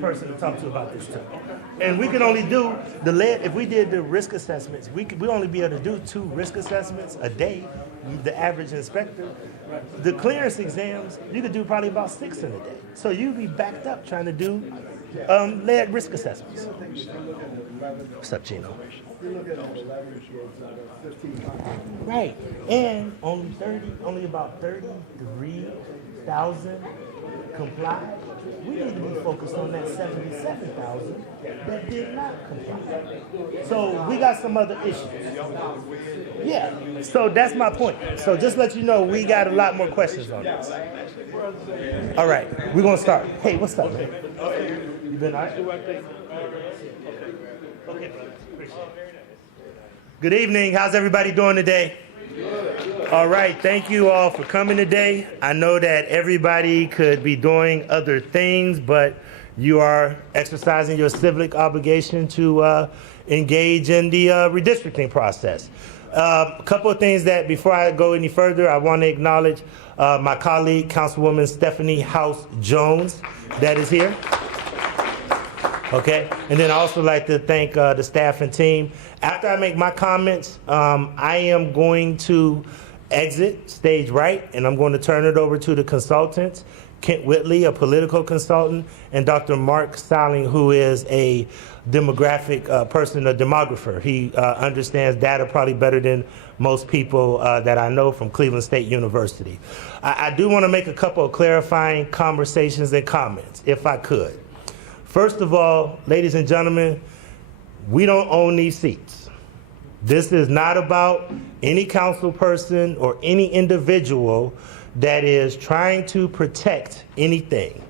Person to talk to about this too. And we can only do the lead, if we did the risk assessments, we only be able to do 2 risk assessments a day, the average inspector. The clearance exams, you could do probably about 6 in a day. So you'd be backed up trying to do lead risk assessments. What's up, Gino? Right, and only about 33,000 comply. We need to be focused on that 77,000 that did not comply. So we got some other issues. Yeah, so that's my point. So just let you know, we got a lot more questions on this. All right, we're gonna start. Hey, what's up, man? You been all right? Okay, brother. Good evening. How's everybody doing today? All right, thank you all for coming today. I know that everybody could be doing other things, but you are exercising your civic obligation to engage in the redistricting process. A couple of things that before I go any further, I want to acknowledge my colleague, Councilwoman Stephanie House Jones, that is here. Okay, and then I also like to thank the staff and team. After I make my comments, I am going to exit stage right, and I'm going to turn it over to the consultants, Kent Whitley, a political consultant, and Dr. Mark Stalling, who is a demographic person, a demographer. He understands data probably better than most people that I know from Cleveland State University. I do want to make a couple of clarifying conversations and comments, if I could. First of all, ladies and gentlemen, we don't own these seats. This is not about any council person or any individual that is trying to protect anything.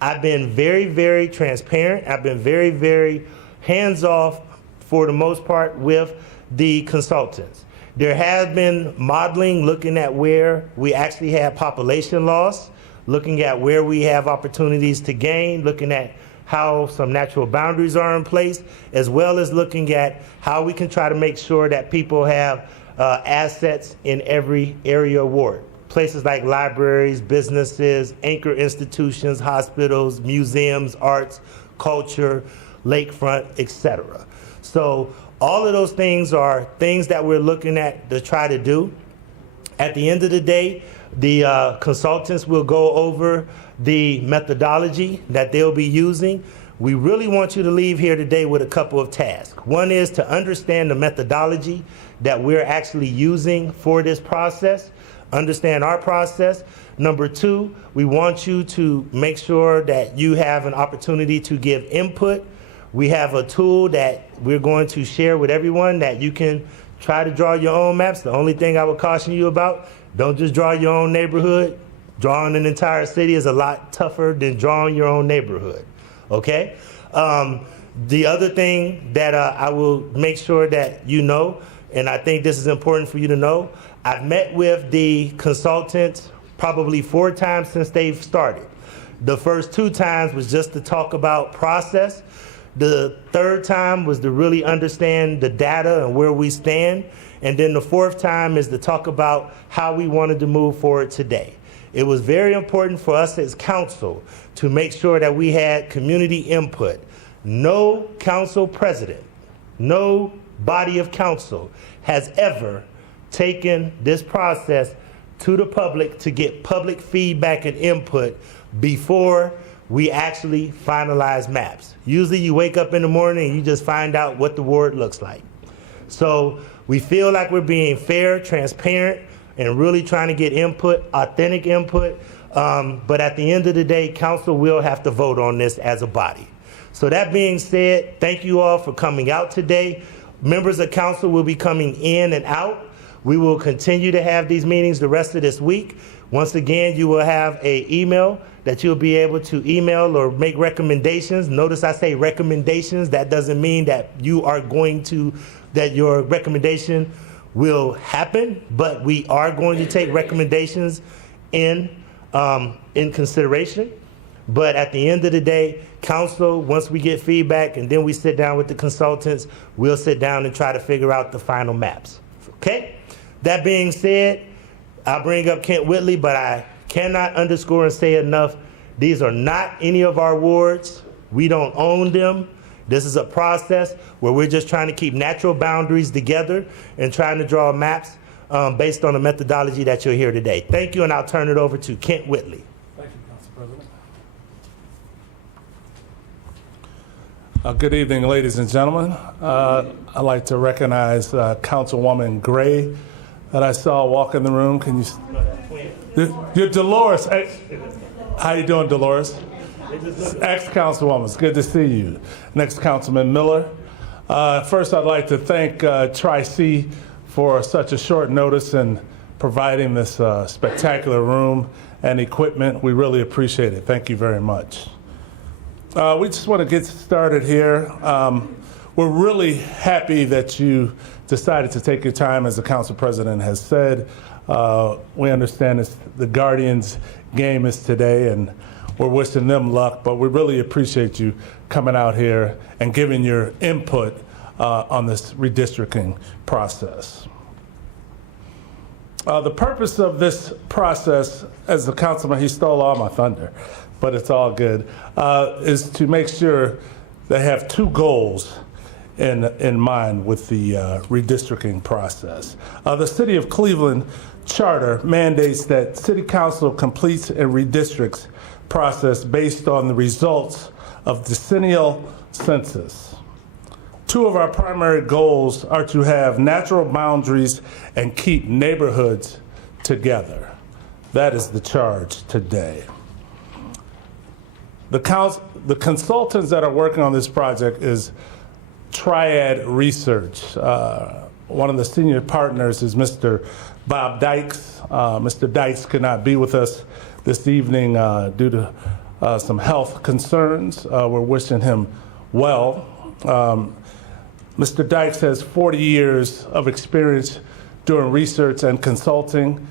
I've been very, very transparent. I've been very, very hands-off for the most part with the consultants. There has been modeling looking at where we actually have population loss, looking at where we have opportunities to gain, looking at how some natural boundaries are in place, as well as looking at how we can try to make sure that people have assets in every area ward. Places like libraries, businesses, anchor institutions, hospitals, museums, arts, culture, lakefront, etc. So all of those things are things that we're looking at to try to do. At the end of the day, the consultants will go over the methodology that they'll be using. We really want you to leave here today with a couple of tasks. One is to understand the methodology that we're actually using for this process, understand our process. Number 2, we want you to make sure that you have an opportunity to give input. We have a tool that we're going to share with everyone that you can try to draw your own maps. The only thing I would caution you about, don't just draw your own neighborhood. Drawing an entire city is a lot tougher than drawing your own neighborhood, okay? The other thing that I will make sure that you know, and I think this is important for you to know, I've met with the consultants probably 4 times since they've started. The first 2 times was just to talk about process. The 3rd time was to really understand the data and where we stand. And then the 4th time is to talk about how we wanted to move forward today. It was very important for us as council to make sure that we had community input. No council president, no body of council has ever taken this process to the public to get public feedback and input before we actually finalize maps. Usually you wake up in the morning and you just find out what the ward looks like. So we feel like we're being fair, transparent, and really trying to get input, authentic input. But at the end of the day, council will have to vote on this as a body. So that being said, thank you all for coming out today. Members of council will be coming in and out. We will continue to have these meetings the rest of this week. Once again, you will have an email that you'll be able to email or make recommendations. Notice I say recommendations. That doesn't mean that you are going to, that your recommendation will happen, but we are going to take recommendations in consideration. But at the end of the day, council, once we get feedback and then we sit down with the consultants, we'll sit down and try to figure out the final maps. Okay? That being said, I'll bring up Kent Whitley, but I cannot underscore and say enough, these are not any of our wards. We don't own them. This is a process where we're just trying to keep natural boundaries together and trying to draw maps based on the methodology that you'll hear today. Thank you, and I'll turn it over to Kent Whitley. Thank you, Council President. Good evening, ladies and gentlemen. I'd like to recognize Councilwoman Gray that I saw walk in the room. Can you? You're Dolores. How you doing, Dolores? Ex-Councilwoman, it's good to see you. Next, Councilman Miller. First, I'd like to thank Tri-C for such a short notice and providing this spectacular room and equipment. We really appreciate it. Thank you very much. We just want to get started here. We're really happy that you decided to take your time, as the council president has said. We understand the Guardians game is today, and we're wishing them luck, but we really appreciate you coming out here and giving your input on this redistricting process. The purpose of this process, as the councilman, he stole all my thunder, but it's all good, is to make sure they have two goals in mind with the redistricting process. The City of Cleveland Charter mandates that City Council completes a redistricts process based on the results of decennial census. Two of our primary goals are to have natural boundaries and keep neighborhoods together. That is the charge today. The consultants that are working on this project is Triad Research. One of the senior partners is Mr. Bob Dykes. Mr. Dykes could not be with us this evening due to some health concerns. We're wishing him well. Mr. Dykes has 40 years of experience doing research and consulting.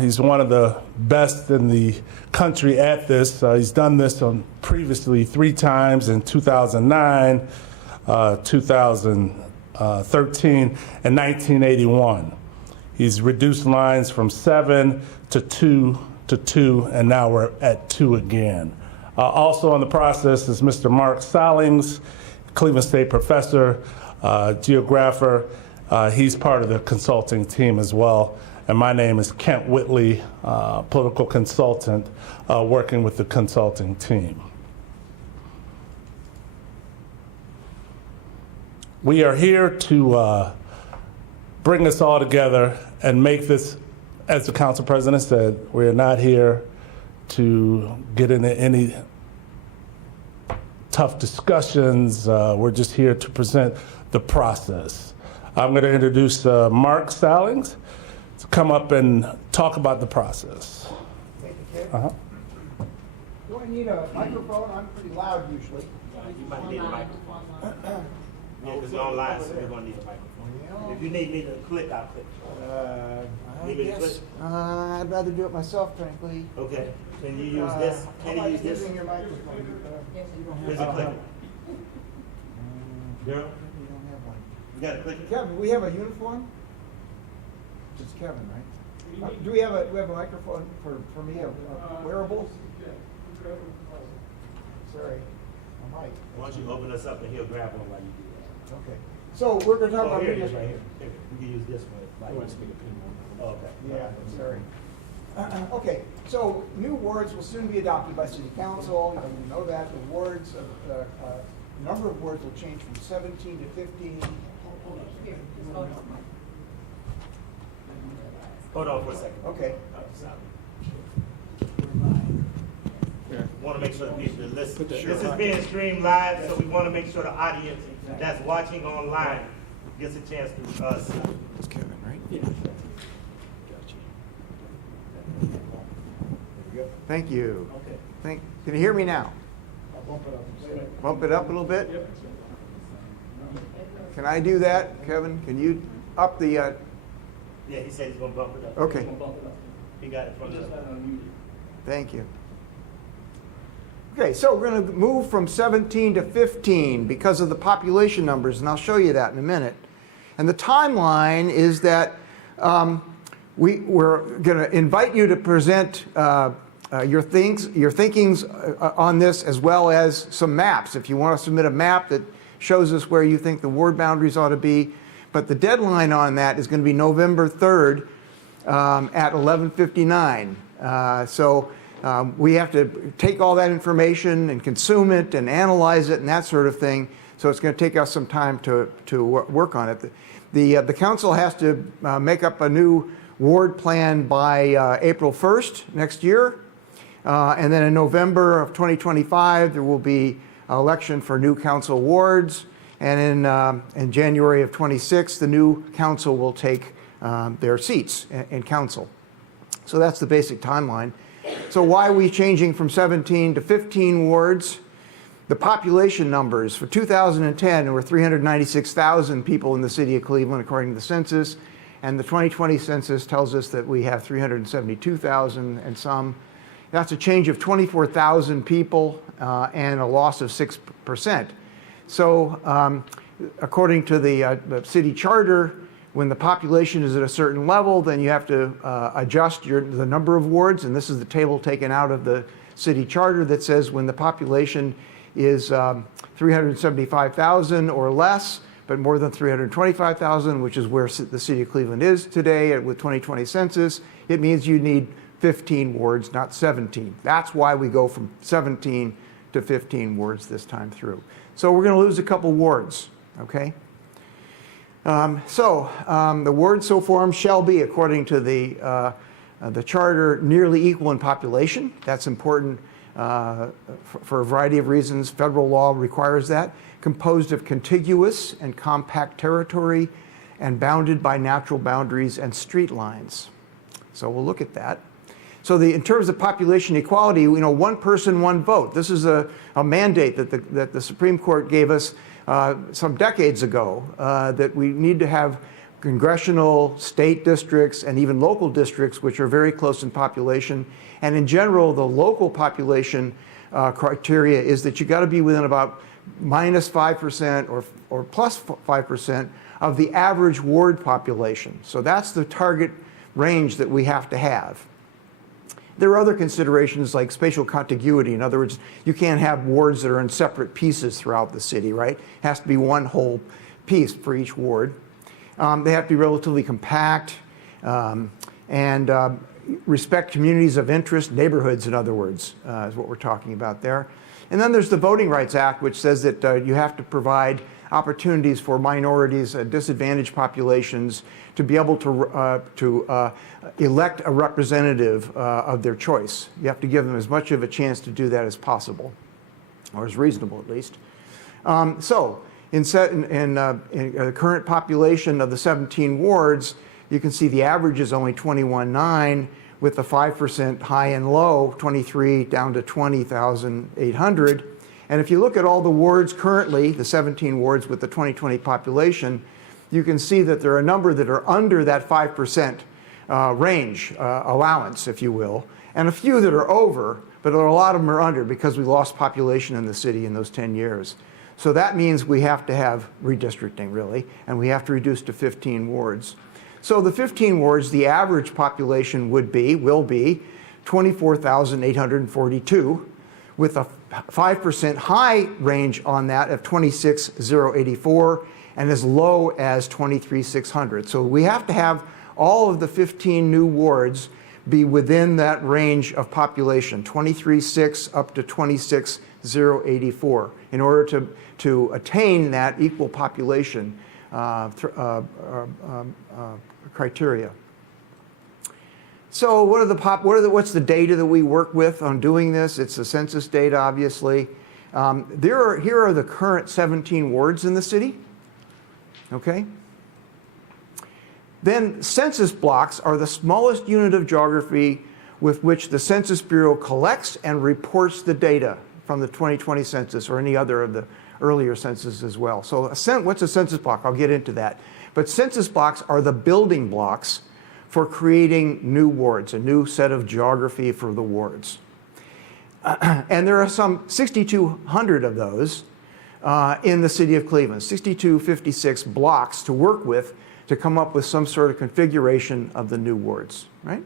He's one of the best in the country at this. He's done this previously 3 times in 2009, 2013, and 1981. He's reduced lines from 7 to 2 to 2, and now we're at 2 again. Also on the process is Mr. Mark Stallings, Cleveland State professor, geographer. He's part of the consulting team as well. And my name is Kent Whitley, political consultant, working with the consulting team. We are here to bring us all together and make this, as the council president said, we are not here to get into any tough discussions. We're just here to present the process. I'm going to introduce Mark Stallings to come up and talk about the process. Do I need a microphone? I'm pretty loud usually. You might need a microphone. Yeah, because you're online, so you're going to need a microphone. If you need me to click, I'll click. I guess I'd rather do it myself, frankly. Okay. Can you use this? Can you use this? Using your microphone. Where's the clicker? Girl? You don't have one. You got a clicker? Kevin, we have a uniform? It's Kevin, right? Do we have a microphone for me, a wearable? Sorry, a mic. Why don't you open us up and he'll grab one while you do that. Okay. So we're going to talk about here it is right here. We can use this one. Oh, okay. Yeah, sorry. Okay, so new wards will soon be adopted by City Council. You know that the wards, number of wards will change from 17 to 15. Hold on for a second. Okay. Want to make sure that people listen. This is being streamed live, so we want to make sure the audience that's watching online gets a chance to see. It's Kevin, right? Yeah. Thank you. Okay. Can you hear me now? Bump it up a little bit? Can I do that, Kevin? Can you up the... Yeah, he said he's going to bump it up. Okay. He got it from the... Thank you. Okay, so we're going to move from 17 to 15 because of the population numbers, and I'll show you that in a minute. And the timeline is that we're going to invite you to present your thinkings on this, as well as some maps. If you want to submit a map that shows us where you think the ward boundaries ought to be. But the deadline on that is going to be November 3rd at 11:59. We have to take all that information and consume it and analyze it and that sort of thing. So it's going to take us some time to work on it. The council has to make up a new ward plan by April 1st next year. And then in November of 2025, there will be an election for new council wards. And in January of 26, the new council will take their seats in council. So that's the basic timeline. So why are we changing from 17 to 15 wards? The population numbers for 2010, there were 396,000 people in the city of Cleveland, according to the census. And the 2020 census tells us that we have 372,000 and some. That's a change of 24,000 people and a loss of 6%. So according to the city charter, when the population is at a certain level, then you have to adjust the number of wards. And this is the table taken out of the city charter that says when the population is 375,000 or less, but more than 325,000, which is where the city of Cleveland is today with 2020 census, it means you need 15 wards, not 17. That's why we go from 17 to 15 wards this time through. So we're going to lose a couple wards, okay? The wards so formed shall be, according to the charter, nearly equal in population. That's important for a variety of reasons. Federal law requires that. Composed of contiguous and compact territory and bounded by natural boundaries and street lines. So we'll look at that. So in terms of population equality, one person, one vote. This is a mandate that the Supreme Court gave us some decades ago, that we need to have congressional, state districts, and even local districts, which are very close in population. And in general, the local population criteria is that you got to be within about minus 5% or plus 5% of the average ward population. So that's the target range that we have to have. There are other considerations like spatial contiguity. In other words, you can't have wards that are in separate pieces throughout the city, right? It has to be one whole piece for each ward. They have to be relatively compact and respect communities of interest, neighborhoods, in other words, is what we're talking about there. And then there's the Voting Rights Act, which says that you have to provide opportunities for minorities, disadvantaged populations, to be able to elect a representative of their choice. You have to give them as much of a chance to do that as possible, or as reasonable at least. In the current population of the 17 wards, you can see the average is only 21,900, with the 5% high and low, 23 down to 20,800. And if you look at all the wards currently, the 17 wards with the 2020 population, you can see that there are a number that are under that 5% range allowance, if you will, and a few that are over, but a lot of them are under because we lost population in the city in those 10 years. So that means we have to have redistricting, really, and we have to reduce to 15 wards. So the 15 wards, the average population will be 24,842, with a 5% high range on that of 26,084, and as low as 23,600. So we have to have all of the 15 new wards be within that range of population, 23,600 up to 26,084, in order to attain that equal population criteria. So what's the data that we work with on doing this? It's the census data, obviously. Here are the current 17 wards in the city. Okay? Then census blocks are the smallest unit of geography with which the Census Bureau collects and reports the data from the 2020 census or any other of the earlier censuses as well. So what's a census block? I'll get into that. But census blocks are the building blocks for creating new wards, a new set of geography for the wards. And there are some 6,200 of those in the city of Cleveland, 6,256 blocks to work with to come up with some sort of configuration of the new wards, right?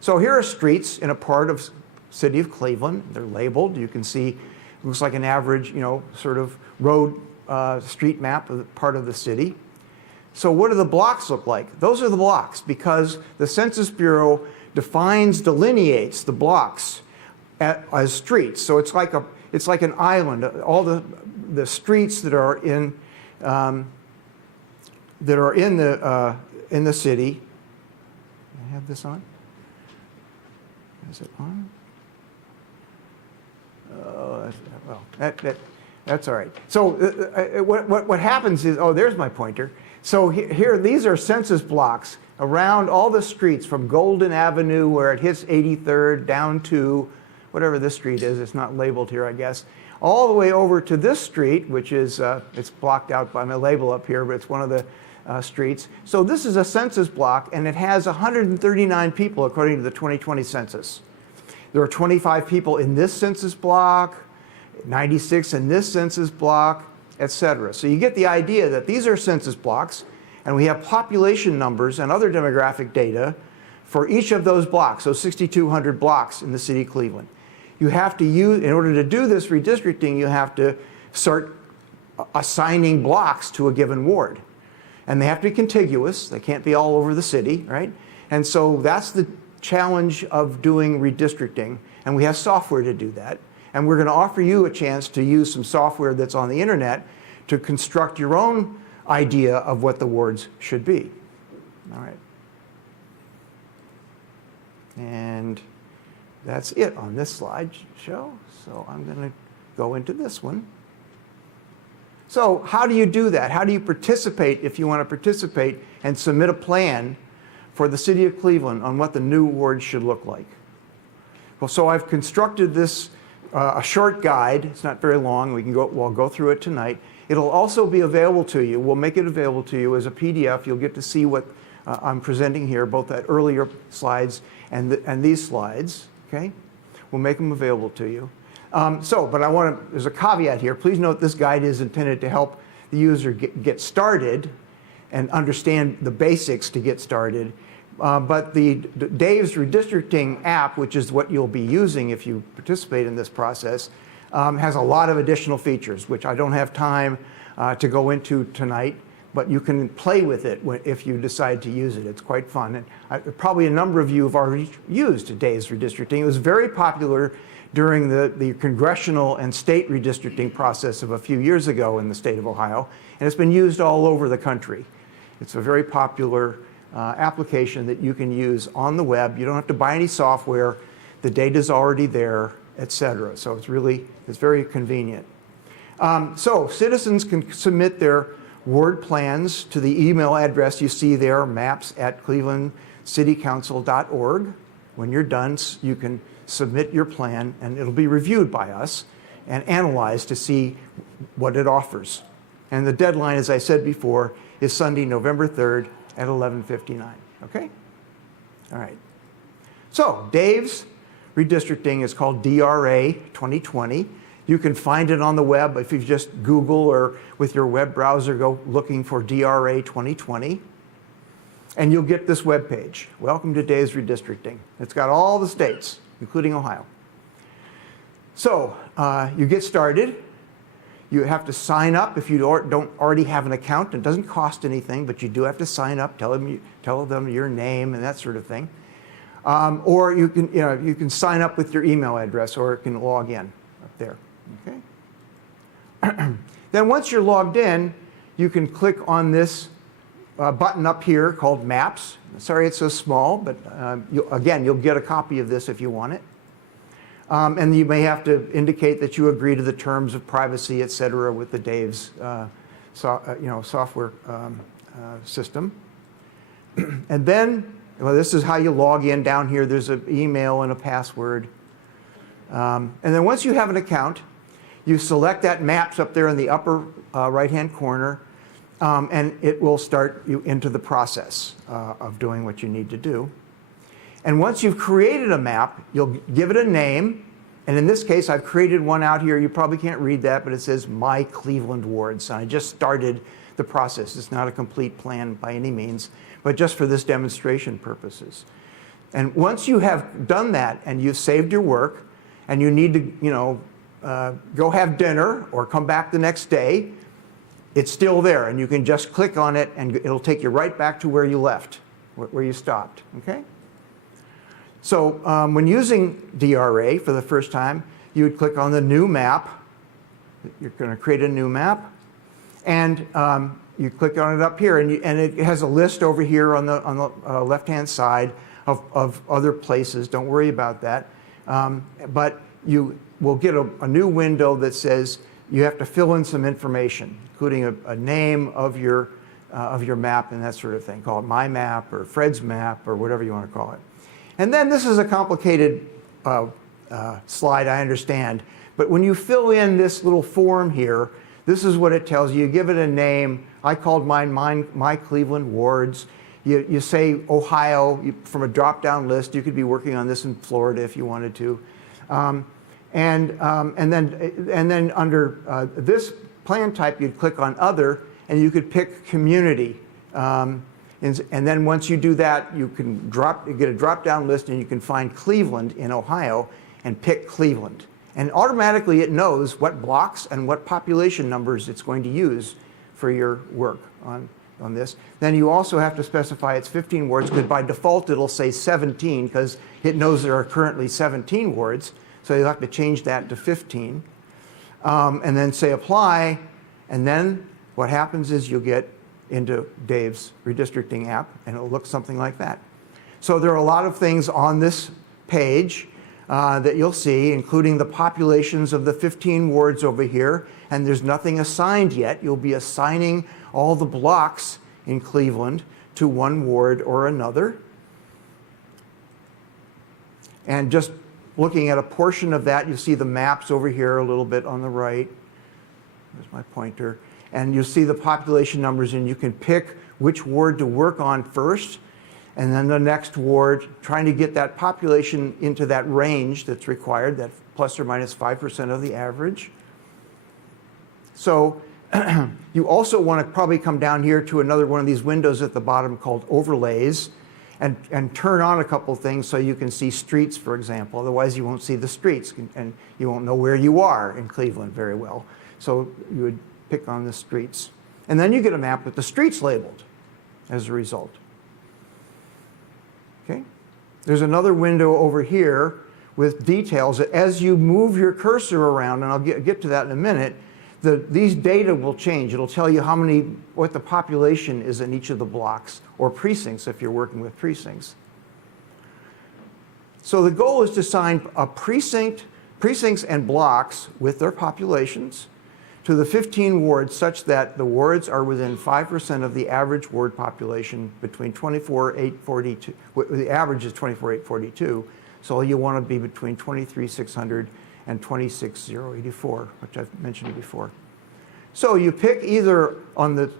So here are streets in a part of city of Cleveland. They're labeled. You can see, it looks like an average, sort of road street map of part of the city. So what do the blocks look like? Those are the blocks because the Census Bureau delineates the blocks as streets. So it's like an island. All the streets that are in the city. I have this on. Is it on? Well, that's all right. So what happens is, there's my pointer. So here, these are census blocks around all the streets from Golden Avenue, where it hits 83rd, down to whatever this street is. It's not labeled here, I guess. All the way over to this street, which is, it's blocked out by my label up here, but it's one of the streets. So this is a census block, and it has 139 people according to the 2020 census. There are 25 people in this census block, 96 in this census block, etc. So you get the idea that these are census blocks, and we have population numbers and other demographic data for each of those blocks, those 6,200 blocks in the city of Cleveland. You have to use, in order to do this redistricting, you have to start assigning blocks to a given ward. And they have to be contiguous. They can't be all over the city, right? And so that's the challenge of doing redistricting. And we have software to do that. And we're going to offer you a chance to use some software that's on the internet to construct your own idea of what the wards should be. All right. And that's it on this slide show. So I'm going to go into this one. So how do you do that? How do you participate if you want to participate and submit a plan for the city of Cleveland on what the new ward should look like? Well, so I've constructed this a short guide. It's not very long. We'll go through it tonight. It'll also be available to you. We'll make it available to you as a PDF. You'll get to see what I'm presenting here, both that earlier slides and these slides. Okay, we'll make them available to you. But there's a caveat here. Please note this guide is intended to help the user get started and understand the basics to get started. But the Dave's Redistricting app, which is what you'll be using if you participate in this process, has a lot of additional features, which I don't have time to go into tonight, but you can play with it if you decide to use it. It's quite fun. And probably a number of you have already used Dave's Redistricting. It was very popular during the congressional and state redistricting process of a few years ago in the state of Ohio, and it's been used all over the country. It's a very popular application that you can use on the web. You don't have to buy any software. The data's already there, etc. So it's very convenient. So citizens can submit their ward plans to the email address you see there, maps@clevelandcitycouncil.org. When you're done, you can submit your plan, and it'll be reviewed by us and analyzed to see what it offers. And the deadline, as I said before, is Sunday, November 3rd at 11:59. Okay? All right. So Dave's Redistricting is called DRA 2020. You can find it on the web if you just Google or with your web browser go looking for DRA 2020. And you'll get this web page. Welcome to Dave's Redistricting. It's got all the states, including Ohio. So you get started. You have to sign up if you don't already have an account. It doesn't cost anything, but you do have to sign up, tell them your name and that sort of thing. Or you can sign up with your email address, or it can log in up there. Okay. Then once you're logged in, you can click on this button up here called Maps. Sorry it's so small, but you'll get a copy of this if you want it. And you may have to indicate that you agree to the terms of privacy, et cetera, with the Dave's software system. And then, well, this is how you log in. Down here, there's an email and a password. And then once you have an account, you select that Maps up there in the upper right-hand corner, and it will start you into the process of doing what you need to do. And once you've created a map, you'll give it a name. And in this case, I've created one out here. You probably can't read that, but it says My Cleveland Wards. And I just started the process. It's not a complete plan by any means, but just for this demonstration purposes. And once you have done that and you've saved your work and you need to, go have dinner or come back the next day, it's still there. And you can just click on it and it'll take you right back to where you left, where you stopped, okay? So when using DRA for the first time, you would click on the New Map. You're going to create a new map. And you click on it up here, and it has a list over here on the left-hand side of other places. Don't worry about that. But you will get a new window that says you have to fill in some information, including a name of your map and that sort of thing. Call it My Map or Fred's Map or whatever you want to call it. And then this is a complicated slide, I understand. But when you fill in this little form here, this is what it tells you. You give it a name. I called mine My Cleveland Wards. You say Ohio from a drop-down list. You could be working on this in Florida if you wanted to. And then under this plan type, you'd click on Other, and you could pick Community. And then once you do that, you get a drop-down list, and you can find Cleveland in Ohio and pick Cleveland. And automatically it knows what blocks and what population numbers it's going to use for your work on this. Then you also have to specify it's 15 wards, because by default it'll say 17, because it knows there are currently 17 wards. So you'll have to change that to 15. And then say Apply. And then what happens is you'll get into Dave's redistricting app, and it'll look something like that. So there are a lot of things on this page that you'll see, including the populations of the 15 wards over here, and there's nothing assigned yet. You'll be assigning all the blocks in Cleveland to one ward or another. And just looking at a portion of that, you see the maps over here a little bit on the right. There's my pointer. And you'll see the population numbers, and you can pick which ward to work on first, and then the next ward, trying to get that population into that range that's required, that plus or minus 5% of the average. So you also want to probably come down here to another one of these windows at the bottom called Overlays, and turn on a couple things so you can see streets, for example. Otherwise, you won't see the streets, and you won't know where you are in Cleveland very well. So you would pick on the streets. And then you get a map with the streets labeled as a result. Okay? There's another window over here with details that as you move your cursor around, and I'll get to that in a minute, these data will change. It'll tell you what the population is in each of the blocks, or precincts if you're working with precincts. So the goal is to assign precincts and blocks with their populations to the 15 wards, such that the wards are within 5% of the average ward population between 24,842. The average is 24,842, so you want to be between 23,600 and 26,084, which I've mentioned before. So you pick either on the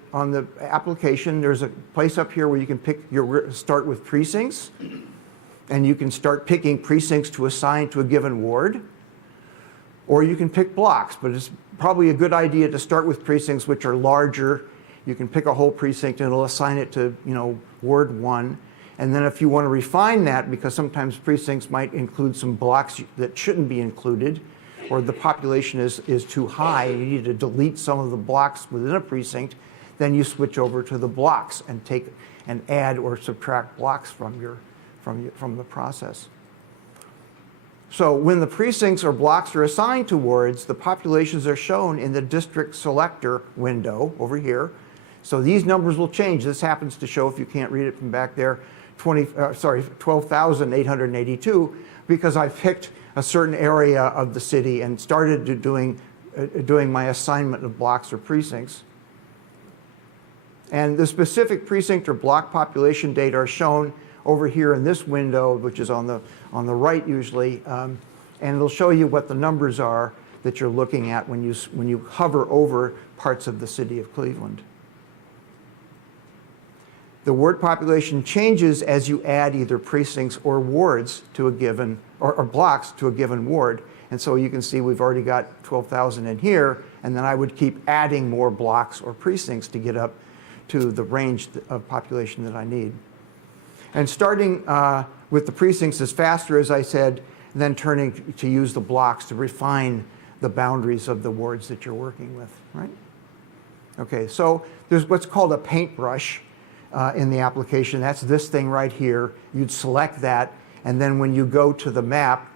application. There's a place up here where you can pick start with precincts, and you can start picking precincts to assign to a given ward. Or you can pick blocks, but it's probably a good idea to start with precincts which are larger. You can pick a whole precinct and it'll assign it to, Ward 1. And then if you want to refine that, because sometimes precincts might include some blocks that shouldn't be included, or the population is too high and you need to delete some of the blocks within a precinct, then you switch over to the blocks and add or subtract blocks from from the process. So when the precincts or blocks are assigned to wards, the populations are shown in the district selector window over here. So these numbers will change. This happens to show, if you can't read it from back there, 12,882, because I picked a certain area of the city and started doing my assignment of blocks or precincts. And the specific precinct or block population data are shown over here in this window, which is on the right usually, and it'll show you what the numbers are that you're looking at when you hover over parts of the city of Cleveland. The ward population changes as you add either precincts or wards to a given, or blocks to a given ward. And so you can see we've already got 12,000 in here, and then I would keep adding more blocks or precincts to get up to the range of population that I need. And starting with the precincts is faster, as I said, and then turning to use the blocks to refine the boundaries of the wards that you're working with, right? Okay, so there's what's called a paintbrush in the application. That's this thing right here. You'd select that, and then when you go to the map,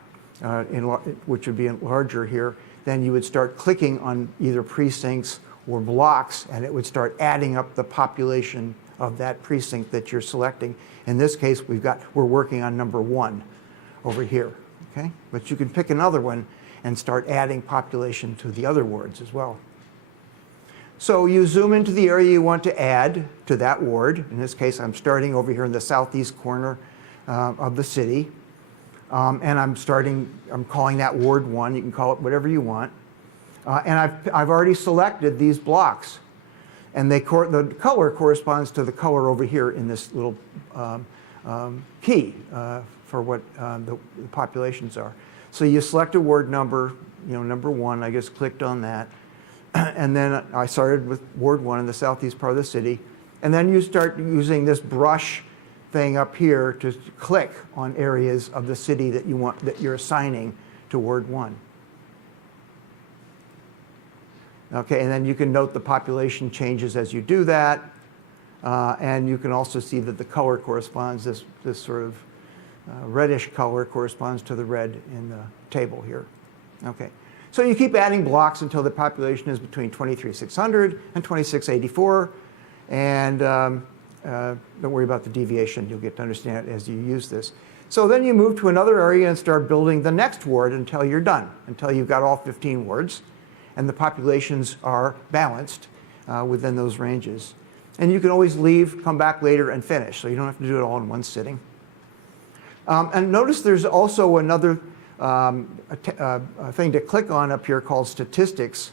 which would be larger here, then you would start clicking on either precincts or blocks, and it would start adding up the population of that precinct that you're selecting. In this case, we're working on number 1 over here, okay? But you can pick another one and start adding population to the other wards as well. So you zoom into the area you want to add to that ward. In this case, I'm starting over here in the southeast corner of the city. And I'm calling that Ward 1. You can call it whatever you want. And I've already selected these blocks. And the color corresponds to the color over here in this little key for what the populations are. So you select a ward number, number 1. I just clicked on that. And then I started with Ward 1 in the southeast part of the city. And then you start using this brush thing up here to click on areas of the city that you're assigning to Ward 1. Okay, and then you can note the population changes as you do that. And you can also see that the color corresponds, this sort of reddish color corresponds to the red in the table here. Okay, so you keep adding blocks until the population is between 23,600 and 2684. And don't worry about the deviation. You'll get to understand it as you use this. So then you move to another area and start building the next ward until you're done, until you've got all 15 wards and the populations are balanced within those ranges. And you can always leave, come back later, and finish. So you don't have to do it all in one sitting. And notice there's also another thing to click on up here called statistics,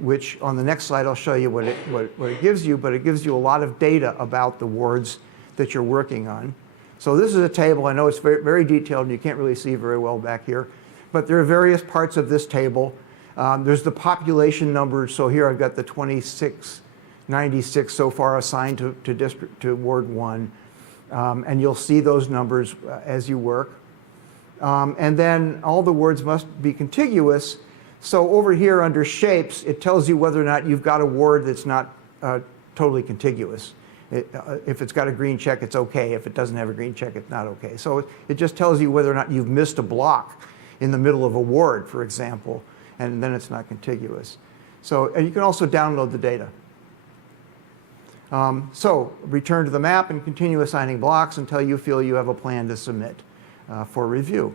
which on the next slide I'll show you what it gives you, but it gives you a lot of data about the wards that you're working on. So this is a table. I know it's very, very detailed and you can't really see very well back here, but there are various parts of this table. There's the population numbers. So here I've got the 2696 so far assigned to Ward 1, and you'll see those numbers as you work. And then all the wards must be contiguous. So over here under shapes, it tells you whether or not you've got a ward that's not totally contiguous. If it's got a green check, it's okay. If it doesn't have a green check, it's not okay. So it just tells you whether or not you've missed a block in the middle of a ward, for example, and then it's not contiguous. So and you can also download the data. So return to the map and continue assigning blocks until you feel you have a plan to submit for review.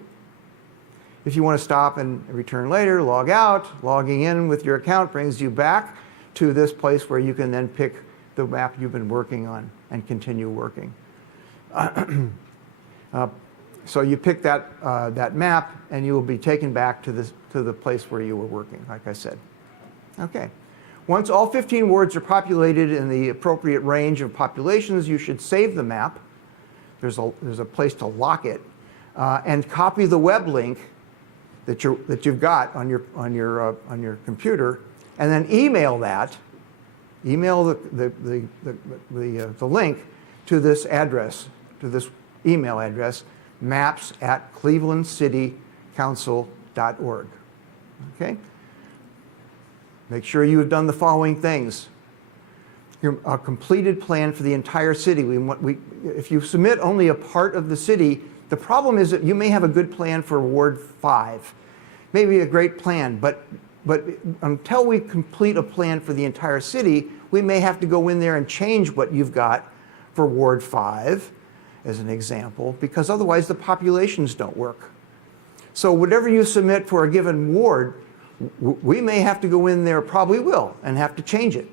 If you want to stop and return later, log out. Logging in with your account brings you back to this place where you can then pick the map you've been working on and continue working. So you pick that map and you will be taken back to the place where you were working, like I said. Okay. Once all 15 wards are populated in the appropriate range of populations, you should save the map. There's a place to lock it and copy the web link that you've got on your computer, and then email that. Email the link to this address, to this email address, maps@clevelandcitycouncil.org. Okay. Make sure you have done the following things. a completed plan for the entire city. If you submit only a part of the city, the problem is that you may have a good plan for Ward 5, maybe a great plan, but until we complete a plan for the entire city, we may have to go in there and change what you've got for Ward 5, as an example, because otherwise the populations don't work. So whatever you submit for a given ward, we may have to go in there, probably will, and have to change it.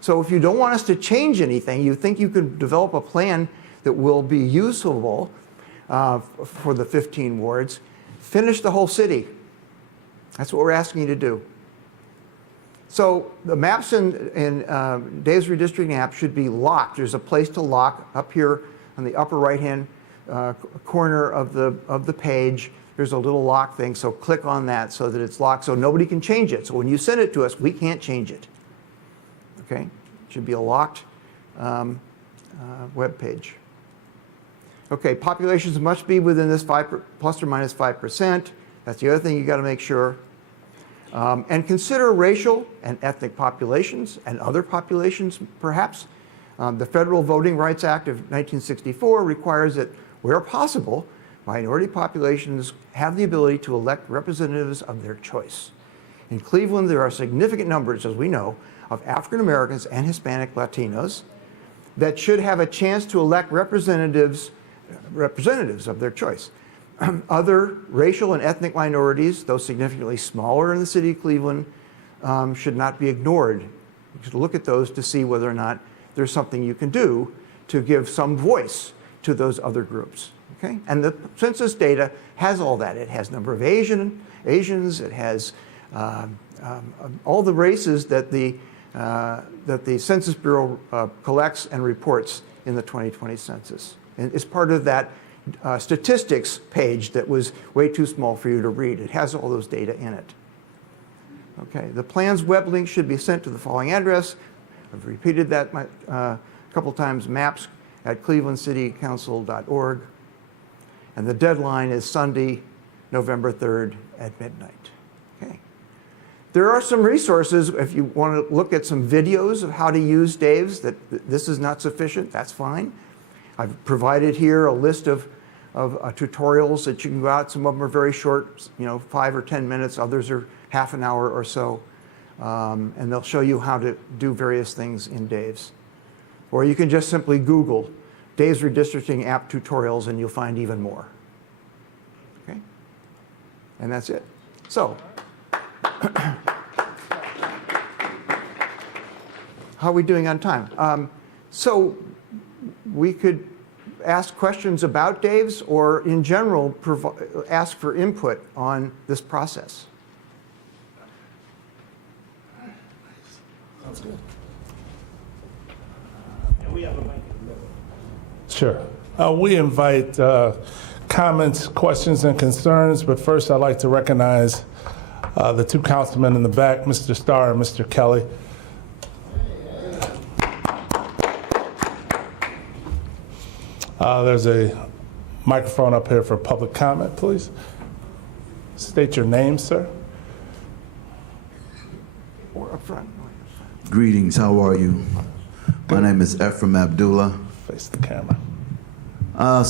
So if you don't want us to change anything, you think you could develop a plan that will be usable for the 15 wards, finish the whole city. That's what we're asking you to do. So the maps in Dave's redistricting app should be locked. There's a place to lock up here on the upper right-hand corner of the page. There's a little lock thing, so click on that so that it's locked so nobody can change it. So when you send it to us, we can't change it. Okay? It should be a locked web page. Okay, populations must be within this plus or minus 5%. That's the other thing you got to make sure. And consider racial and ethnic populations and other populations, perhaps. The Federal Voting Rights Act of 1964 requires that, where possible, minority populations have the ability to elect representatives of their choice. In Cleveland, there are significant numbers, as we know, of African Americans and Hispanic Latinos that should have a chance to elect representatives of their choice. Other racial and ethnic minorities, though significantly smaller in the city of Cleveland, should not be ignored. You should look at those to see whether or not there's something you can do to give some voice to those other groups. Okay? And the census data has all that. It has number of Asians. It has all the races that the Census Bureau collects and reports in the 2020 census. And it's part of that statistics page that was way too small for you to read. It has all those data in it. Okay, the plan's web link should be sent to the following address. I've repeated that a couple times, maps@clevelandcitycouncil.org. And the deadline is Sunday, November 3rd at midnight. Okay. There are some resources if you want to look at some videos of how to use Dave's. That this is not sufficient, that's fine. I've provided here a list of tutorials that you can go out. Some of them are very short, 5 or 10 minutes. Others are half an hour or so. And they'll show you how to do various things in Dave's. Or you can just simply Google Dave's Redistricting app tutorials and you'll find even more. Okay? And that's it. So, how are we doing on time? So we could ask questions about Dave's or in general ask for input on this process. Sounds good. And we have a mic. Sure. We invite comments, questions, and concerns, but first I'd like to recognize the two councilmen in the back, Mr. Starr and Mr. Kelly. There's a microphone up here for public comment, please. State your name, sir. Or up front. Greetings, how are you? My name is Ephraim Abdullah. Face the camera. I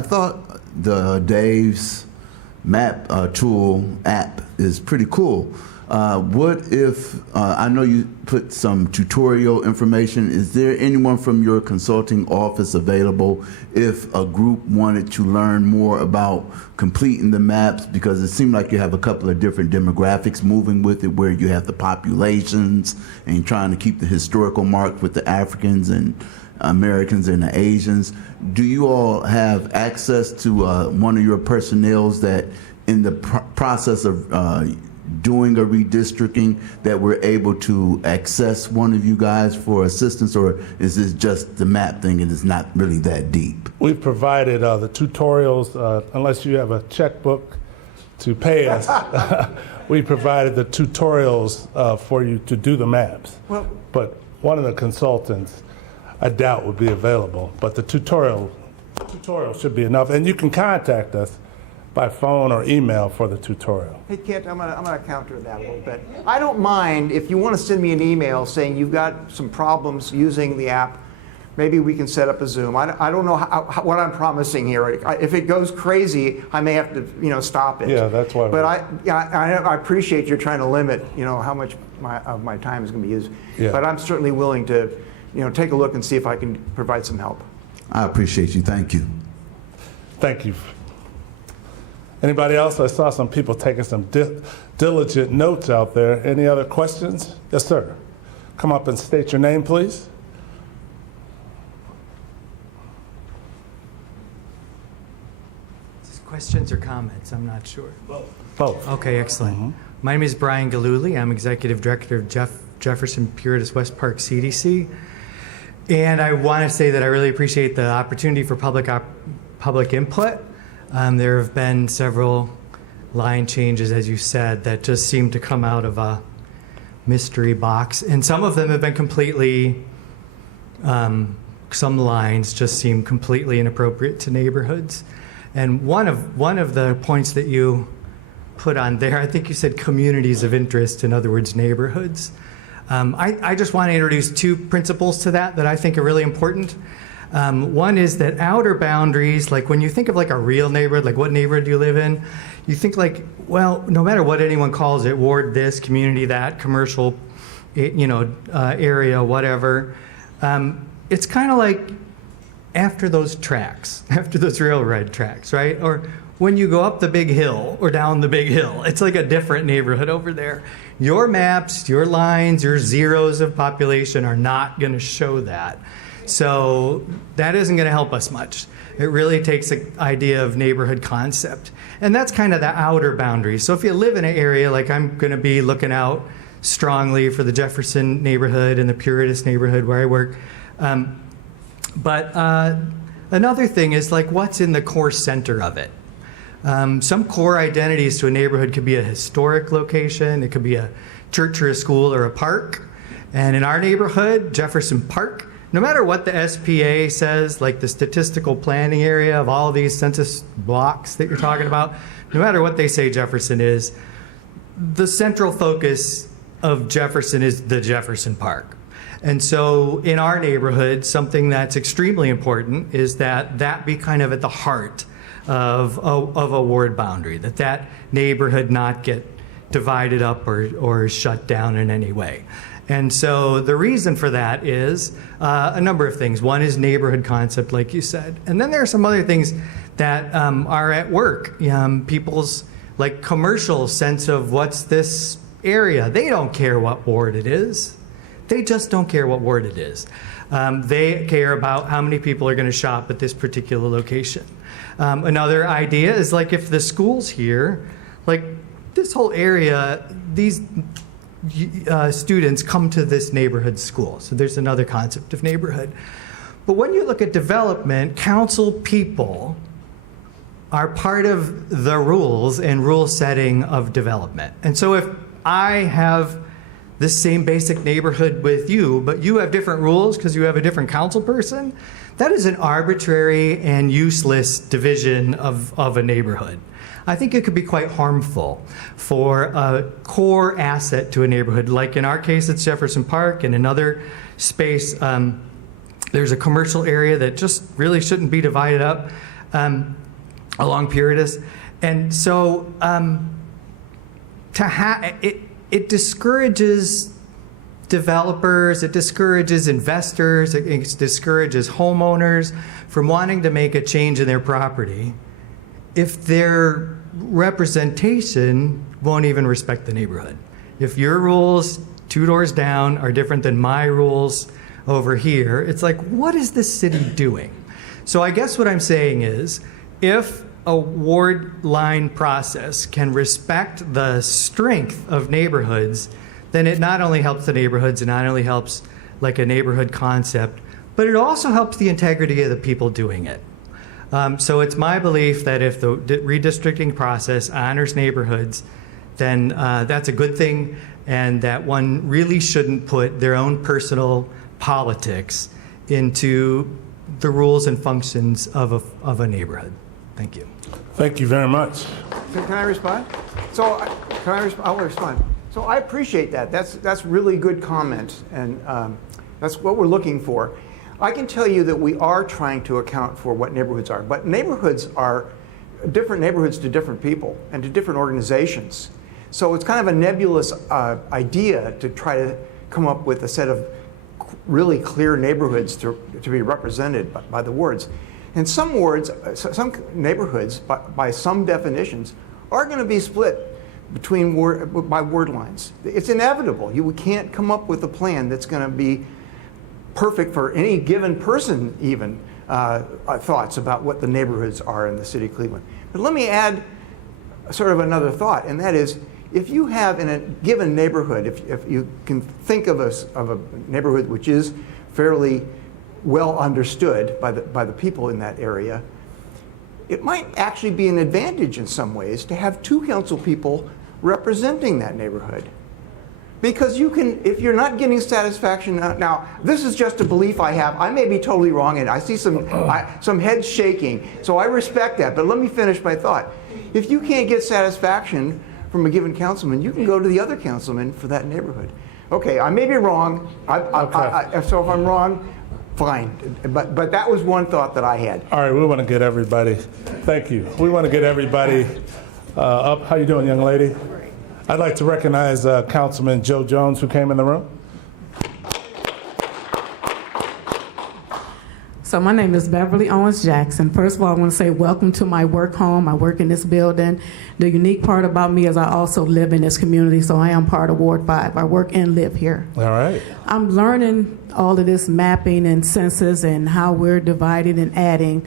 thought the Dave's map tool app is pretty cool. What if, I know you put some tutorial information, is there anyone from your consulting office available if a group wanted to learn more about completing the maps? Because it seemed like you have a couple of different demographics moving with it, where you have the populations and you're trying to keep the historical mark with the Africans and Americans and the Asians. Do you all have access to one of your personnels that in the process of doing a redistricting that we're able to access one of you guys for assistance, or is this just the map thing and it's not really that deep? We've provided the tutorials, unless you have a checkbook to pay us. We provided the tutorials for you to do the maps. Well, but one of the consultants, I doubt, would be available. But the tutorial should be enough. And you can contact us by phone or email for the tutorial. Hey, Kent, I'm gonna counter that a little bit. I don't mind if you want to send me an email saying you've got some problems using the app. Maybe we can set up a Zoom. I don't know what I'm promising here. If it goes crazy, I may have to stop it. Yeah, that's why. But I appreciate you're trying to limit how much of my time is going to be used. Yeah. But I'm certainly willing to take a look and see if I can provide some help. I appreciate you. Thank you. Thank you. Anybody else? I saw some people taking some diligent notes out there. Any other questions? Yes, sir. Come up and state your name, please. Questions or comments? I'm not sure. Both. Okay, excellent. My name is Brian Galuli. I'm Executive Director of Jefferson Puritas West Park CDC. And I want to say that I really appreciate the opportunity for public input. There have been several line changes, as you said, that just seem to come out of a mystery box. And some of them have been completely, some lines just seem completely inappropriate to neighborhoods. And one of the points that you put on there, I think you said communities of interest, in other words, neighborhoods. I just want to introduce two principles to that I think are really important. One is that outer boundaries, like when you think of like a real neighborhood, like what neighborhood do you live in? You think like, well, no matter what anyone calls it, ward this, community that, commercial, area, whatever. It's kind of like after those tracks, after those railroad tracks, right? Or when you go up the big hill or down the big hill, it's like a different neighborhood over there. Your maps, your lines, your zeros of population are not going to show that. So that isn't going to help us much. It really takes an idea of neighborhood concept. And that's kind of the outer boundary. So if you live in an area, like I'm going to be looking out strongly for the Jefferson neighborhood and the Puritas neighborhood where I work. But another thing is like what's in the core center of it. Some core identities to a neighborhood could be a historic location, it could be a church or a school or a park. And in our neighborhood, Jefferson Park, no matter what the SPA says, like the statistical planning area of all of these census blocks that you're talking about, no matter what they say Jefferson is, the central focus of Jefferson is the Jefferson Park. And so in our neighborhood, something that's extremely important is that be kind of at the heart of a ward boundary, that neighborhood not get divided up or shut down in any way. And so the reason for that is a number of things. One is neighborhood concept, like you said. And then there are some other things that are at work. People's like commercial sense of what's this area. They don't care what ward it is. They just don't care what ward it is. They care about how many people are going to shop at this particular location. Another idea is like if the school's here, like this whole area, these students come to this neighborhood school. So there's another concept of neighborhood. But when you look at development, council people are part of the rules and rule setting of development. And so if I have this same basic neighborhood with you, but you have different rules because you have a different council person, that is an arbitrary and useless division of a neighborhood. I think it could be quite harmful for a core asset to a neighborhood. Like in our case, it's Jefferson Park. In another space, there's a commercial area that just really shouldn't be divided up along Puritas. And so it discourages developers, it discourages investors, it discourages homeowners from wanting to make a change in their property if their representation won't even respect the neighborhood. If your rules 2 doors down are different than my rules over here, it's like, what is this city doing? So I guess what I'm saying is, if a ward line process can respect the strength of neighborhoods, then it not only helps the neighborhoods, it not only helps like a neighborhood concept, but it also helps the integrity of the people doing it. So it's my belief that if the redistricting process honors neighborhoods, then that's a good thing, and that one really shouldn't put their own personal politics into the rules and functions of a neighborhood. Thank you. Thank you very much. So can I respond? I'll respond. So I appreciate that. That's really good comment, and that's what we're looking for. I can tell you that we are trying to account for what neighborhoods are, but neighborhoods are different neighborhoods to different people and to different organizations. So it's kind of a nebulous idea to try to come up with a set of really clear neighborhoods to be represented by the wards. And some wards, some neighborhoods, by some definitions, are going to be split between by ward lines. It's inevitable. You can't come up with a plan that's going to be perfect for any given person, even thoughts about what the neighborhoods are in the city of Cleveland. But let me add sort of another thought, and that is, if you have in a given neighborhood, if you can think of a neighborhood which is fairly well understood by the people in that area, it might actually be an advantage in some ways to have two council people representing that neighborhood. Because you can, if you're not getting satisfaction, now this is just a belief I have, I may be totally wrong, and I see some heads shaking, so I respect that, but let me finish my thought. If you can't get satisfaction from a given councilman, you can go to the other councilman for that neighborhood. Okay, I may be wrong, so if I'm wrong, fine, but that was one thought that I had. All right, we want to get everybody, thank you. We want to get everybody up. How you doing, young lady? I'd like to recognize Councilman Joe Jones, who came in the room. So my name is Beverly Owens Jackson. First of all, I want to say welcome to my work home. I work in this building. The unique part about me is I also live in this community, so I am part of Ward 5. I work and live here. All right. I'm learning all of this mapping and census and how we're dividing and adding.